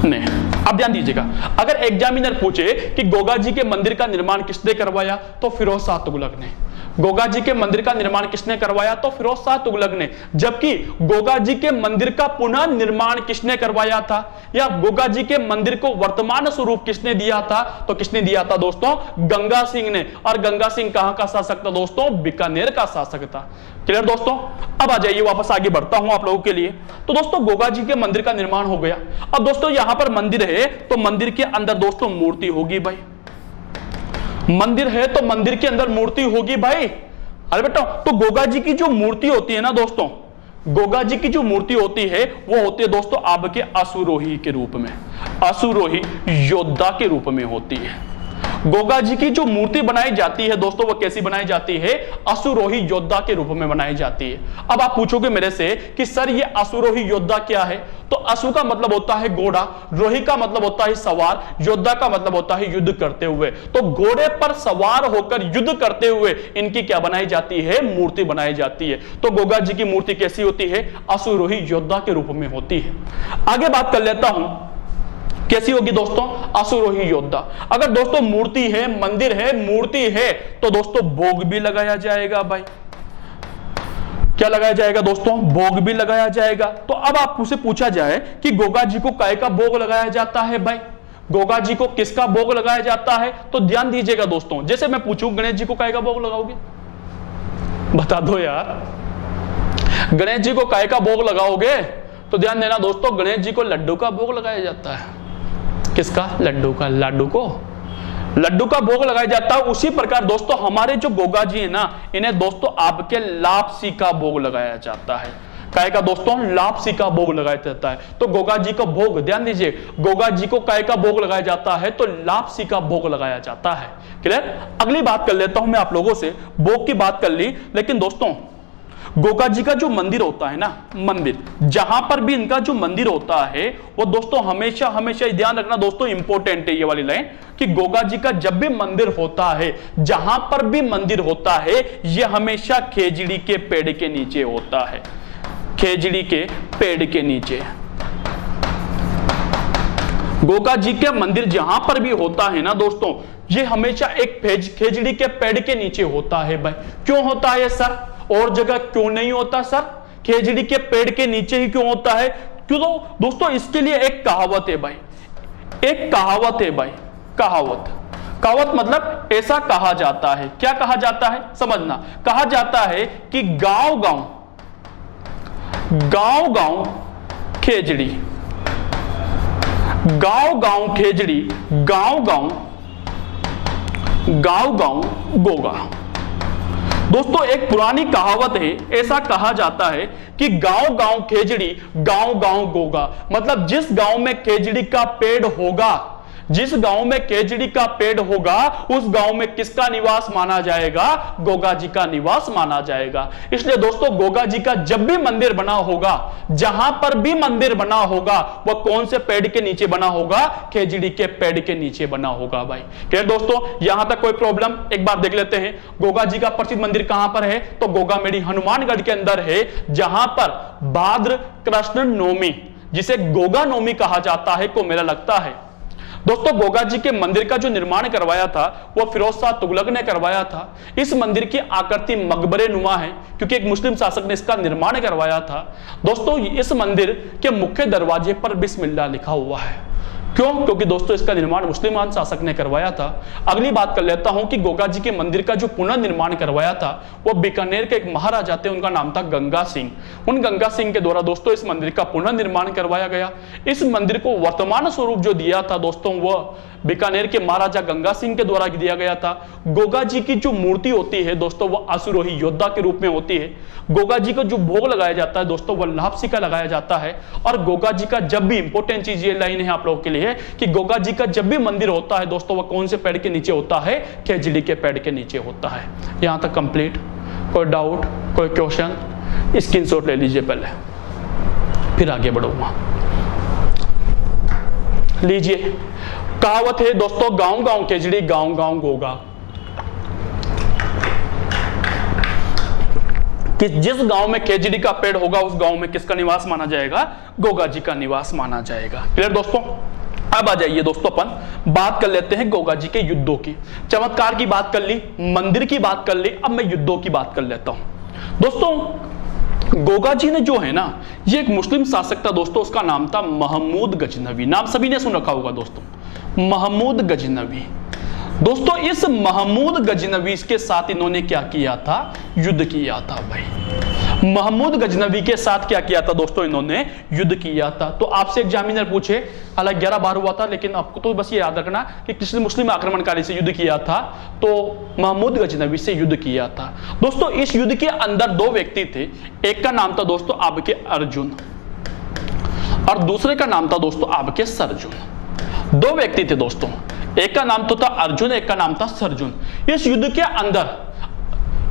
ने। अब ध्यान दीजिएगा, अगर एग्जामिनर पूछे कि गोगा जी के मंदिर का निर्माण किसने करवाया, तो फिरोज शाह तुगलक ने। गोगा जी के मंदिर का निर्माण किसने करवाया? तो फिरोज शाह तुगलक ने। जबकि गोगा जी के मंदिर का पुनः निर्माण किसने करवाया था, या गोगा जी के मंदिर को वर्तमान स्वरूप किसने दिया था? तो किसने दिया था दोस्तों? गंगा सिंह ने। और गंगा सिंह कहां का शासक था दोस्तों? बीकानेर का शासक था। क्लियर दोस्तों? अब आ जाइए, वापस आगे बढ़ता हूं आप लोगों के लिए। तो दोस्तों गोगा जी के मंदिर का निर्माण हो गया। अब दोस्तों यहां पर मंदिर है, तो मंदिर के अंदर दोस्तों मूर्ति होगी भाई। मंदिर है तो मंदिर के अंदर मूर्ति होगी भाई। अरे बेटा, तो गोगा जी की जो मूर्ति होती है ना दोस्तों, गोगा जी की जो मूर्ति होती है वो होती है दोस्तों आपके अश्वरोही के रूप में, अश्वरोही योद्धा के रूप में होती है। गोगा जी की जो मूर्ति बनाई जाती है दोस्तों, वो कैसी बनाई जाती है? अश्वरोही योद्धा के रूप में बनाई जाती है। अब आप पूछोगे मेरे से कि सर ये अश्वरोही योद्धा क्या है? तो अश्व का मतलब होता है घोड़ा, रोही का मतलब होता है सवार, योद्धा का मतलब होता है युद्ध करते हुए। तो घोड़े पर सवार होकर युद्ध करते हुए इनकी क्या बनाई जाती है? मूर्ति बनाई जाती है। तो गोगा जी की मूर्ति कैसी होती है? अश्वरोही योद्धा के रूप में होती है। आगे बात कर लेता हूं, कैसी होगी दोस्तों? अश्वरोही योद्धा। अगर दोस्तों मूर्ति है, मंदिर है, मूर्ति है, तो दोस्तों भोग भी लगाया जाएगा भाई। क्या लगाया जाएगा दोस्तों? भोग भी लगाया जाएगा। तो अब आपसे पूछा जाए कि गोगा जी को काय का भोग लगाया जाता है भाई? गोगा जी को किसका भोग लगाया जाता है? तो ध्यान दीजिएगा दोस्तों, जैसे मैं पूछूं गणेश जी को काय का भोग लगाओगे? बता दो यार, गणेश जी को काय का भोग लगाओगे? तो ध्यान देना दोस्तों, गणेश जी को लड्डू का भोग लगाया जाता है। किसका? लड्डू का। लड्डू का भोग लगाया जाता है। उसी प्रकार दोस्तों हमारे जो गोगा जी है ना, इन्हें दोस्तों आपके लापसी का भोग लगाया जाता है। काय का दोस्तों? लापसी का भोग लगाया जाता है। तो गोगा जी का भोग, ध्यान दीजिए, गोगा जी को काय का भोग लगाया जाता है? तो लापसी का भोग लगाया जाता है। क्लियर? अगली बात कर लेता हूं मैं आप लोगों से, भोग की बात कर ली, लेकिन दोस्तों गोगा जी का जो मंदिर होता है ना, मंदिर, जहां पर भी इनका जो मंदिर होता है वो दोस्तों हमेशा हमेशा ध्यान रखना दोस्तों, इंपॉर्टेंट है ये वाली लाइन, कि गोगा जी का जब भी मंदिर होता है, जहां पर भी मंदिर होता है, ये हमेशा खेजड़ी के पेड़ के नीचे होता है। खेजड़ी के पेड़ के नीचे गोगा जी के मंदिर जहां पर भी होता है ना दोस्तों, ये हमेशा एक खेजड़ी के पेड़ के नीचे होता है। भाई क्यों होता है सर? और जगह क्यों नहीं होता सर? खेजड़ी के पेड़ के नीचे ही क्यों होता है? क्यों? तो दोस्तों इसके लिए एक कहावत है भाई, एक कहावत है भाई, कहावत मतलब ऐसा कहा जाता है। क्या कहा जाता है? समझना। कहा जाता है कि गांव गांव खेजड़ी, गांव खेजड़ी, गांव गांव गोगा। दोस्तों एक पुरानी कहावत है, ऐसा कहा जाता है कि गांव गांव खेजड़ी, गांव गांव गोगा। मतलब जिस गांव में खेजड़ी का पेड़ होगा, जिस गांव में खेजड़ी का पेड़ होगा, उस गांव में किसका निवास माना जाएगा? गोगा जी का निवास माना जाएगा। इसलिए दोस्तों गोगा जी का जब भी मंदिर बना होगा, जहां पर भी मंदिर बना होगा, वह कौन से पेड़ के नीचे बना होगा? खेजड़ी के पेड़ के नीचे बना होगा। भाई क्लियर दोस्तों? यहां तक कोई प्रॉब्लम? एक बार देख लेते हैं गोगा जी का प्रसिद्ध मंदिर कहां पर है। तो गोगामेड़ी हनुमानगढ़ के अंदर है, जहां पर भाद्र कृष्ण नवमी, जिसे गोगा नवमी कहा जाता है, को मेला लगता है। दोस्तों गोगा जी के मंदिर का जो निर्माण करवाया था वो फिरोज शाह तुगलक ने करवाया था। इस मंदिर की आकृति मकबरे नुमा है, क्योंकि एक मुस्लिम शासक ने इसका निर्माण करवाया था। दोस्तों इस मंदिर के मुख्य दरवाजे पर बिस्मिल्लाह लिखा हुआ है। क्यों? क्योंकि दोस्तों इसका निर्माण मुस्लिमान शासक ने करवाया था। अगली बात कर लेता हूं कि गोगा जी के मंदिर का जो पुनर्निर्माण करवाया था वो बीकानेर के एक महाराजा थे, उनका नाम था गंगा सिंह। उन गंगा सिंह के द्वारा दोस्तों इस मंदिर का पुनर्निर्माण करवाया गया। इस मंदिर को वर्तमान स्वरूप जो दिया था दोस्तों, वह बीकानेर के महाराजा गंगा सिंह के द्वारा दिया गया था। गोगा जी की जो मूर्ति होती है दोस्तों, वह अश्वरोही योद्धा के रूप में होती है। गोगा जी का जो भोग लगाया जाता है दोस्तों, वह लापसी का लगाया जाता है। और गोगा जी का जब भी, इंपॉर्टेंट चीज ये लाइन है आप लोगों के लिए, कि गोगा जी का जब भी मंदिर होता है दोस्तों, वह कौन से पेड़ के नीचे होता है? खेजड़ी के पेड़ के नीचे होता है। यहां तक कंप्लीट? कोई डाउट, कोई क्वेश्चन? स्क्रीनशॉट ले लीजिए पहले, फिर आगे बढ़ूंगा। लीजिए, कहावत है दोस्तों, गांव गांव खेजड़ी, गांव गांव गोगा। कि जिस गांव में खेजड़ी का पेड़ होगा, उस गांव में किसका निवास माना जाएगा? गोगा जी का निवास माना जाएगा। क्लियर दोस्तों? अब आ जाइए दोस्तों, अपन बात कर लेते हैं गोगा जी के युद्धों की। चमत्कार की बात कर ली, मंदिर की बात कर ली, अब मैं युद्धों की बात कर लेता हूं। दोस्तों गोगा जी ने जो है ना, ये एक मुस्लिम शासक था दोस्तों, उसका नाम था महमूद गजनवी। नाम सभी ने सुन रखा होगा दोस्तों, महमूद गजनवी। दोस्तों इस महमूद गजनवी के साथ इन्होंने क्या किया था? युद्ध किया था। भाई महमूद गजनवी के साथ क्या किया था दोस्तों? इन्होंने युद्ध किया था। तो आपसे एग्जामिनर पूछे, हालांकि 11 बार हुआ था, लेकिन आपको तो बस ये याद रखना कि किसी मुस्लिम आक्रमणकारी से युद्ध किया था, तो महमूद गजनवी से युद्ध किया था। दोस्तों इस युद्ध के अंदर दो व्यक्ति थे, एक का नाम था दोस्तों आपके अर्जुन, और दूसरे का नाम था दोस्तों आपके सरजुन। दो व्यक्ति थे दोस्तों, एक का नाम तो था अर्जुन, एक का नाम था सरजुन। इस युद्ध के अंदर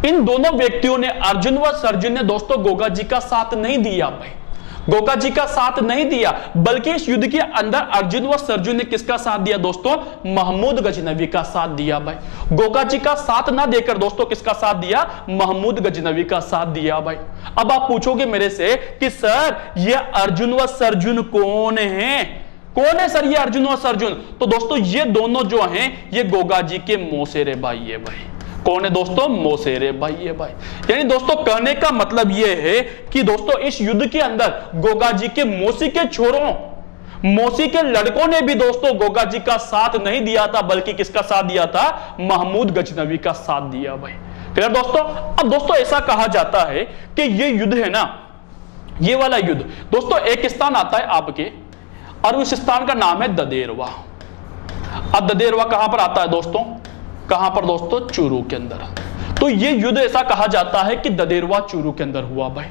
इन दोनों व्यक्तियों ने, अर्जुन व सरजुन ने दोस्तों गोगा जी का साथ नहीं दिया। भाई गोगा जी का साथ नहीं दिया, बल्कि इस युद्ध के अंदर अर्जुन व सरजुन ने किसका साथ दिया दोस्तों? महमूद गजनवी का साथ दिया। भाई गोगा जी का साथ ना देकर दोस्तों किसका साथ दिया? महमूद गजनवी का साथ दिया। भाई अब आप पूछोगे मेरे से कि सर ये अर्जुन व सरजुन कौन है? कौन है सर ये अर्जुन और सरजुन? तो दोस्तों ये दोनों जो हैं ये गोगा जी के मौसेरे भाई है। भाई कौन है दोस्तों? मौसेरे भाई है। भाई यानी दोस्तों कहने का मतलब ये है कि दोस्तों इस युद्ध के अंदर गोगा जी के मौसी के छोरों, मौसी के लड़कों ने भी दोस्तों गोगा जी का साथ नहीं दिया था, बल्कि किसका साथ दिया था? महमूद गजनवी का साथ दिया। भाई क्लियर दोस्तों? अब दोस्तों ऐसा कहा जाता है कि ये युद्ध है ना, ये वाला युद्ध दोस्तों, एक स्थान आता है आपके और उस स्थान का नाम है ददेरवा। अब ददेरवा कहां पर आता है दोस्तों? कहां पर दोस्तों? चूरू के अंदर। तो ये युद्ध ऐसा कहा जाता है कि ददेरवा चूरू के अंदर हुआ भाई।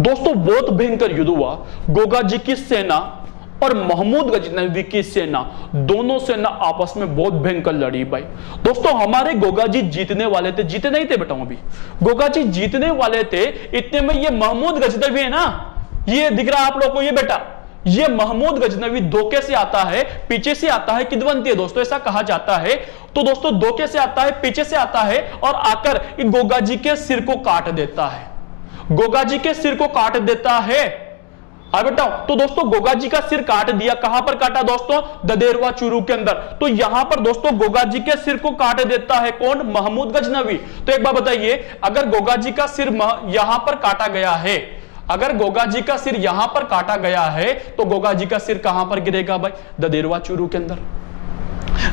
दोस्तों बहुत भयंकर युद्ध हुआ। गोगा जी की सेना और महमूद गजनवी की सेना, दोनों सेना आपस में बहुत भयंकर लड़ी भाई। दोस्तों हमारे गोगा जी जीतने वाले थे, जीते नहीं थे बेटा, अभी गोगा जी जीतने वाले थे। इतने में ये महमूद गजनवी है ना, ये दिख रहा है आप लोगों को, ये बेटा ये महमूद गजनवी धोखे से आता है, पीछे से आता है, किदवंती है दोस्तों ऐसा कहा जाता है। तो दोस्तों धोखे से आता है, पीछे से आता है और आकर इन गोगा जी के सिर को काट देता है। गोगा जी के सिर को काट देता है। बेटा तो दोस्तों गोगा जी का सिर काट दिया। कहां पर काटा दोस्तों? ददेरवा चूरू के अंदर। तो यहां पर दोस्तों गोगा जी के सिर को काट देता है कौन? महमूद गजनवी। तो एक बात बताइए, अगर गोगा जी का सिर यहां पर काटा गया है, अगर गोगा जी का सिर यहां पर काटा गया है तो गोगा जी का सिर कहां पर गिरेगा भाई? ददेरवा चूरू के अंदर।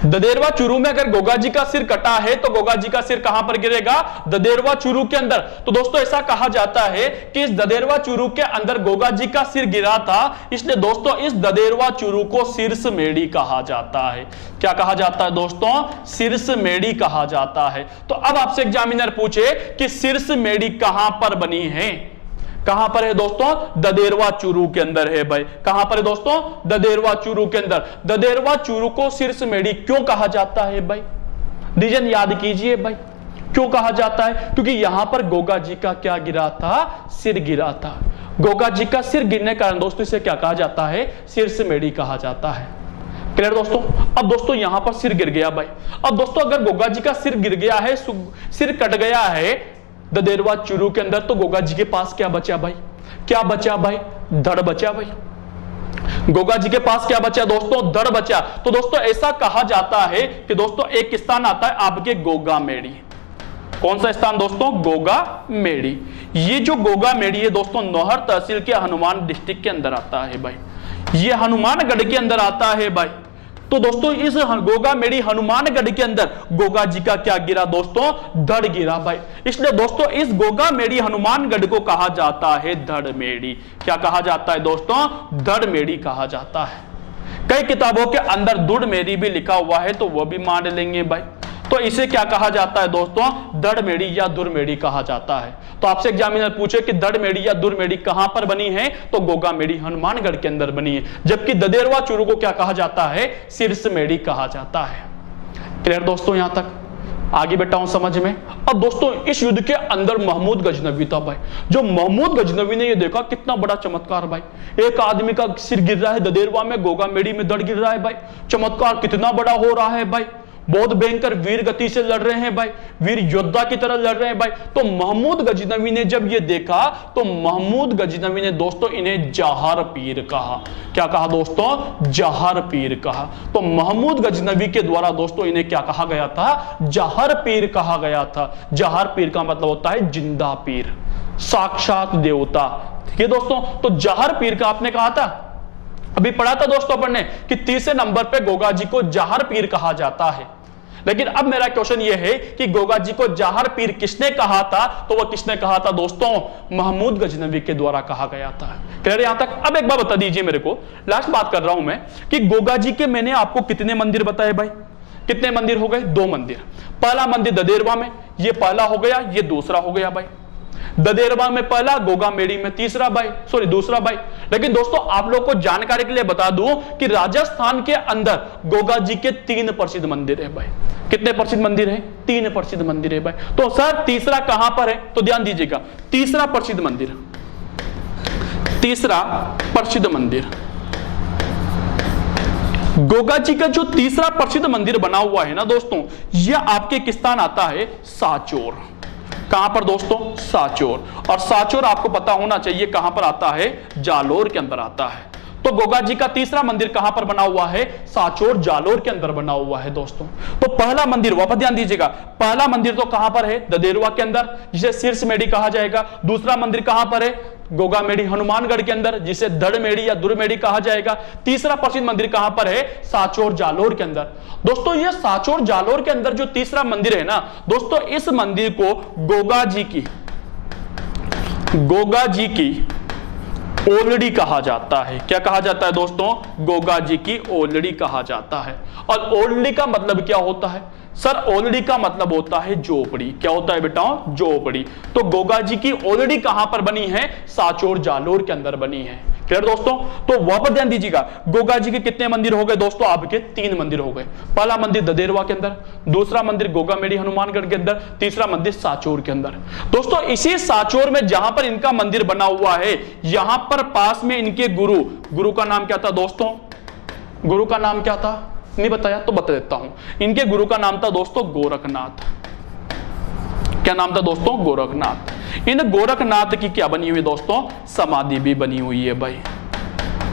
ददेरवा चूरू में अगर गोगा जी का सिर कटा है तो गोगा जी का सिर कहां पर गिरेगा? ददेरवा चूरू के अंदर। तो दोस्तों ऐसा कहा जाता है कि इस ददेरवा चूरू के अंदर गोगा जी का सिर गिरा था, इसलिए दोस्तों इस ददेरवा चूरू को सिरस मेड़ी कहा जाता है। क्या कहा जाता है दोस्तों? सिरस मेड़ी कहा जाता है। तो अब आपसे एग्जामिनर पूछे कि सिरस मेड़ी कहां पर बनी है? कहां पर है दोस्तों? ददेरवा चूरू के अंदर है भाई। कहां पर है दोस्तों? ददेरवा चूरू के अंदर। ददेरवा चूरू को सिरस मेड़ी क्यों कहा जाता है भाई? रीजन याद कीजिए भाई, क्यों कहा जाता है? क्योंकि यहां पर गोगा जी का क्या गिरा था? सिर गिरा था। गोगा जी का सिर गिरने के कारण दोस्तों इसे क्या कहा जाता है? सिरस मेड़ी कहा जाता है। क्लियर दोस्तों? अब दोस्तों यहां पर सिर गिर गया भाई। अब दोस्तों अगर गोगा जी का सिर गिर गया है, सिर कट गया है ददेरवा चूरू के अंदर, तो गोगा जी के पास क्या बचा भाई? क्या बचा भाई? धड़ बचा भाई। गोगा जी के पास क्या बचा दोस्तों? धड़ बचा। तो दोस्तों ऐसा कहा जाता है कि दोस्तों एक स्थान आता है आपके गोगा मेड़ी। कौन सा स्थान दोस्तों? गोगा मेड़ी। ये जो गोगा मेड़ी है दोस्तों नौहर तहसील के हनुमान डिस्ट्रिक्ट के अंदर आता है भाई। ये हनुमानगढ़ के अंदर आता है भाई। तो दोस्तों इस गोगा मेड़ी हनुमानगढ़ के अंदर गोगा जी का क्या गिरा दोस्तों? धड़ गिरा भाई। इसलिए दोस्तों इस गोगा मेड़ी हनुमानगढ़ को कहा जाता है धड़ मेड़ी। क्या कहा जाता है दोस्तों? धड़ मेड़ी कहा जाता है। कई किताबों के अंदर दुड़ मेड़ी भी लिखा हुआ है, तो वह भी मान लेंगे भाई। तो इसे क्या कहा जाता है दोस्तों? धड़ मेड़ी या दुर मेड़ी कहा जाता है। तो आपसे एग्जामिनर पूछे कि धड़ मेड़ी या दुर मेड़ी कहां पर बनी है, तो गोगा मेड़ी हनुमानगढ़ के अंदर बनी है। जबकि ददेरवा चूरू को क्या कहा जाता है? सिरस मेड़ी कहा जाता है। क्लियर दोस्तों? यहां तक आगे बैठा हूं समझ में। अब दोस्तों इस युद्ध के अंदर महमूद गजनवी था भाई। जो महमूद गजनवी ने ये देखा, कितना बड़ा चमत्कार भाई, एक आदमी का सिर गिर रहा है ददेरवा में, गोगा मेड़ी में धड़ गिर रहा है भाई। चमत्कार कितना बड़ा हो रहा है भाई। बहुत भयंकर वीर गति से लड़ रहे हैं भाई, वीर योद्धा की तरह लड़ रहे हैं भाई। तो महमूद गजनवी ने जब ये देखा तो महमूद गजनवी ने दोस्तों इन्हें जहर पीर कहा। क्या कहा दोस्तों? जहर पीर कहा। तो महमूद गजनवी के द्वारा दोस्तों इन्हें क्या कहा गया था? जहर पीर कहा गया था। जहर पीर का मतलब होता है जिंदा पीर, साक्षात देवता। ठीक है दोस्तों? तो जहर पीर का आपने कहा था, अभी पढ़ा था दोस्तों अपन ने कि तीसरे नंबर पे गोगा जी को जहर पीर कहा जाता है। लेकिन अब मेरा क्वेश्चन यह है कि गोगा जी को जहर पीर किसने कहा था? तो वह किसने कहा था दोस्तों? महमूद गजनवी के द्वारा कहा गया था। क्लियर यहां तक? अब एक बात बता दीजिए मेरे को, लास्ट बात कर रहा हूं मैं, कि गोगा जी के मैंने आपको कितने मंदिर बताए भाई? कितने मंदिर हो गए? 2 मंदिर। पहला मंदिर ददेरवा में, ये पहला हो गया, ये दूसरा हो गया भाई। ददेरवा में पहला, गोगा मेड़ी में तीसरा भाई, सॉरी दूसरा भाई। लेकिन दोस्तों आप लोग को जानकारी के लिए बता दूं कि राजस्थान के अंदर गोगा जी के 3 प्रसिद्ध मंदिर है भाई। कितने प्रसिद्ध मंदिर है? 3 प्रसिद्ध मंदिर है भाई। तो सर तीसरा कहां पर है? तो ध्यान दीजिएगा, तीसरा प्रसिद्ध मंदिर, तीसरा प्रसिद्ध मंदिर गोगा जी का जो तीसरा प्रसिद्ध मंदिर बना हुआ है ना दोस्तों, यह आपके किस स्थान आता है? साचोर। कहां पर दोस्तों? साचोर। और साचोर आपको पता होना चाहिए कहां पर आता है? जालोर के अंदर आता है। तो गोगा जी का तीसरा मंदिर कहां पर बना हुआ है? साचोर जालोर के अंदर बना हुआ है दोस्तों। तो पहला मंदिर, वापस ध्यान दीजिएगा, पहला मंदिर तो कहां पर है? ददेरवा के अंदर, जिसे सिरस मेड़ी कहा जाएगा। दूसरा मंदिर कहां पर है? गोगा मेड़ी हनुमानगढ़ के अंदर, जिसे धड़ मेड़ी या दुर मेड़ी कहा जाएगा। तीसरा प्रसिद्ध मंदिर कहां पर है? साचोर जालोर के अंदर। दोस्तों ये साचोर जालोर के अंदर जो तीसरा मंदिर है ना दोस्तों, इस मंदिर को गोगा जी की ओलड़ी कहा जाता है। क्या कहा जाता है दोस्तों? गोगा जी की ओलड़ी कहा जाता है। और ओलड़ी का मतलब क्या होता है? सर ओलड़ी का मतलब होता है झोपड़ी। क्या होता है बेटा? झोपड़ी। तो गोगा जी की ओलड़ी कहां पर बनी है? सांचौर जालोर के अंदर बनी है। क्लियर दोस्तों? तो वहां पर ध्यान दीजिएगा, गोगा जी के कितने मंदिर हो गए दोस्तों? आपके 3 मंदिर हो गए। पहला मंदिर ददेरवा के अंदर, दूसरा मंदिर गोगामेड़ी हनुमानगढ़ के अंदर, तीसरा मंदिर सांचौर के अंदर। दोस्तों इसी सांचौर में जहां पर इनका मंदिर बना हुआ है, यहां पर पास में इनके गुरु का नाम क्या था दोस्तों? गुरु का नाम क्या था? नहीं बताया तो बता देता हूं। इनके गुरु का नाम था दोस्तों गोरखनाथ। क्या नाम था दोस्तों? गोरखनाथ। इन गोरखनाथ की क्या बनी हुई दोस्तों? समाधि भी बनी हुई है भाई।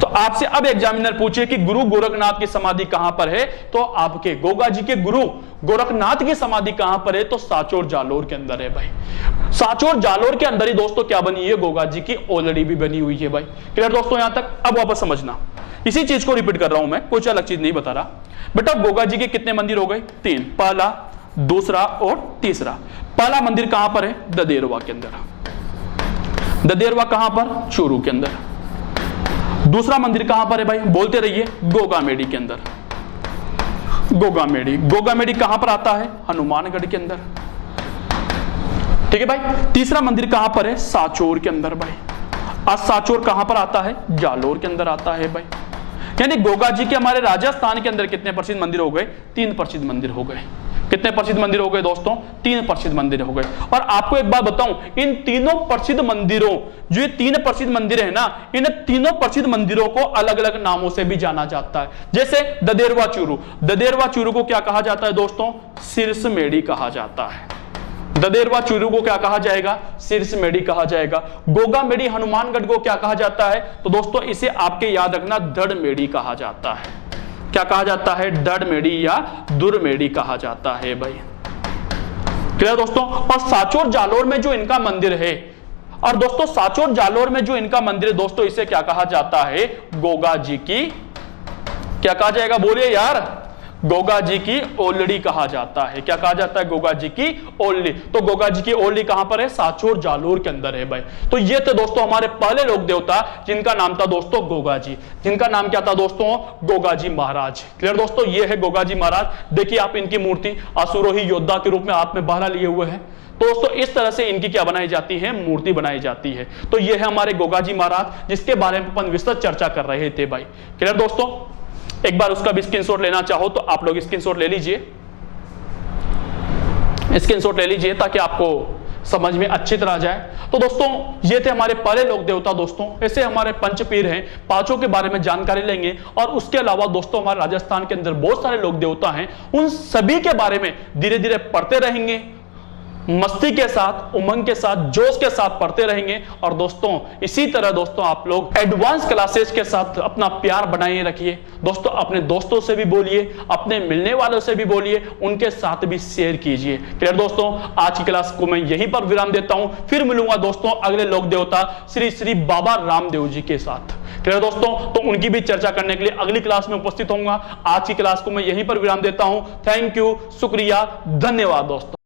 तो आपसे अब एग्जामिनर पूछे कि गुरु गोरखनाथ की समाधि कहां पर है, तो आपके गोगा जी के गुरु गोरखनाथ की समाधि कहां पर है? तो सांचौर जालोर के अंदर है भाई। सांचौर जालोर के अंदर ही दोस्तों क्या बनी है? गोगा जी की ओलड़ी भी बनी हुई है भाई। क्लियर दोस्तों यहां तक? अब वापस समझना, इसी चीज को रिपीट कर रहा हूं मैं, कुछ अलग चीज नहीं बता रहा। बेटा गोगा जी के कितने मंदिर हो गए? 3। पहला, दूसरा और तीसरा। पहला मंदिर कहां पर है? ददेरवा के अंदर। ददेरवा कहां पर? चूरू के अंदर। दूसरा मंदिर कहां पर है भाई? बोलते रहिए। गोगामेड़ी के अंदर। गोगामेड़ी। गोगामेड़ी कहां पर आता है? हनुमानगढ़ के अंदर। ठीक है भाई। तीसरा मंदिर कहां पर है? सांचौर के अंदर भाई। आज सांचौर कहां पर आता है? जालोर के अंदर आता है भाई। यानी गोगा जी के हमारे राजस्थान के अंदर कितने प्रसिद्ध मंदिर हो गए? 3 प्रसिद्ध मंदिर हो गए। कितने प्रसिद्ध मंदिर हो गए दोस्तों? 3 प्रसिद्ध मंदिर हो गए। और आपको एक बात बताऊं, इन तीनों प्रसिद्ध मंदिरों, जो ये 3 प्रसिद्ध मंदिर है ना, इन तीनों प्रसिद्ध मंदिरों को अलग अलग नामों से भी जाना जाता है। जैसे ददेरवा चूरू। ददेरवा चूरू को क्या कहा जाता है दोस्तों? सिरसमेड़ी कहा जाता है। ददेरवा चूरू को क्या कहा जाएगा? सिरसमेड़ी कहा जाएगा। गोगामेड़ी हनुमानगढ़ को क्या कहा जाता है? तो दोस्तों इसे आपके याद रखना, दड़मेड़ी कहा जाता है। क्या कहा जाता है? दड़मेड़ी या दुरमेड़ी कहा जाता है भाई। क्लियर दोस्तों? और सांचौर जालोर में जो इनका मंदिर है, और दोस्तों सांचौर जालोर में जो इनका मंदिर है दोस्तों, इसे क्या कहा जाता है? गोगा जी की, क्या कहा जाएगा? बोलिए यार। गोगा जी की ओलड़ी कहा जाता है। क्या कहा जाता है? गोगा जी की ओलड़ी। तो गोगा जी की ओलड़ी कहां पर है? सांचौर जालोर के अंदर है भाई। तो ये थे दोस्तों हमारे पहले लोक देवता, जिनका नाम था दोस्तों गोगा जी। जिनका नाम क्या था दोस्तों? गोगा जी महाराज। क्लियर दोस्तों? ये है गोगा जी महाराज। देखिए आप इनकी मूर्ति असुरोही योद्धा के रूप में हाथ में बहरा लिए हुए हैं। तो दोस्तों इस तरह से इनकी क्या बनाई जाती है? मूर्ति बनाई जाती है। तो ये है हमारे गोगा जी महाराज, जिसके बारे में अपन विस्तृत चर्चा कर रहे थे भाई। क्लियर दोस्तों? एक बार उसका भी स्क्रीनशॉट लेना चाहो तो आप लोग स्क्रीनशॉट ले लीजिए। स्क्रीनशॉट ले लीजिए ताकि आपको समझ में अच्छी तरह जाए। तो दोस्तों ये थे हमारे पहले लोक देवता। दोस्तों ऐसे हमारे पंचपीर हैं, 5 के बारे में जानकारी लेंगे। और उसके अलावा दोस्तों हमारे राजस्थान के अंदर बहुत सारे लोक देवता हैं, उन सभी के बारे में धीरे धीरे पढ़ते रहेंगे। मस्ती के साथ, उमंग के साथ, जोश के साथ पढ़ते रहेंगे। और दोस्तों इसी तरह दोस्तों आप लोग एडवांस क्लासेस के साथ अपना प्यार बनाए रखिए। दोस्तों अपने दोस्तों से भी बोलिए, अपने मिलने वालों से भी बोलिए, उनके साथ भी शेयर कीजिए। क्लियर दोस्तों? आज की क्लास को मैं यहीं पर विराम देता हूं। फिर मिलूंगा दोस्तों अगले लोक देवता श्री श्री बाबा रामदेव जी के साथ। क्लियर दोस्तों? तो उनकी भी चर्चा करने के लिए अगली क्लास में उपस्थित होऊंगा। आज की क्लास को मैं यहीं पर विराम देता हूं। थैंक यू, शुक्रिया, धन्यवाद दोस्तों।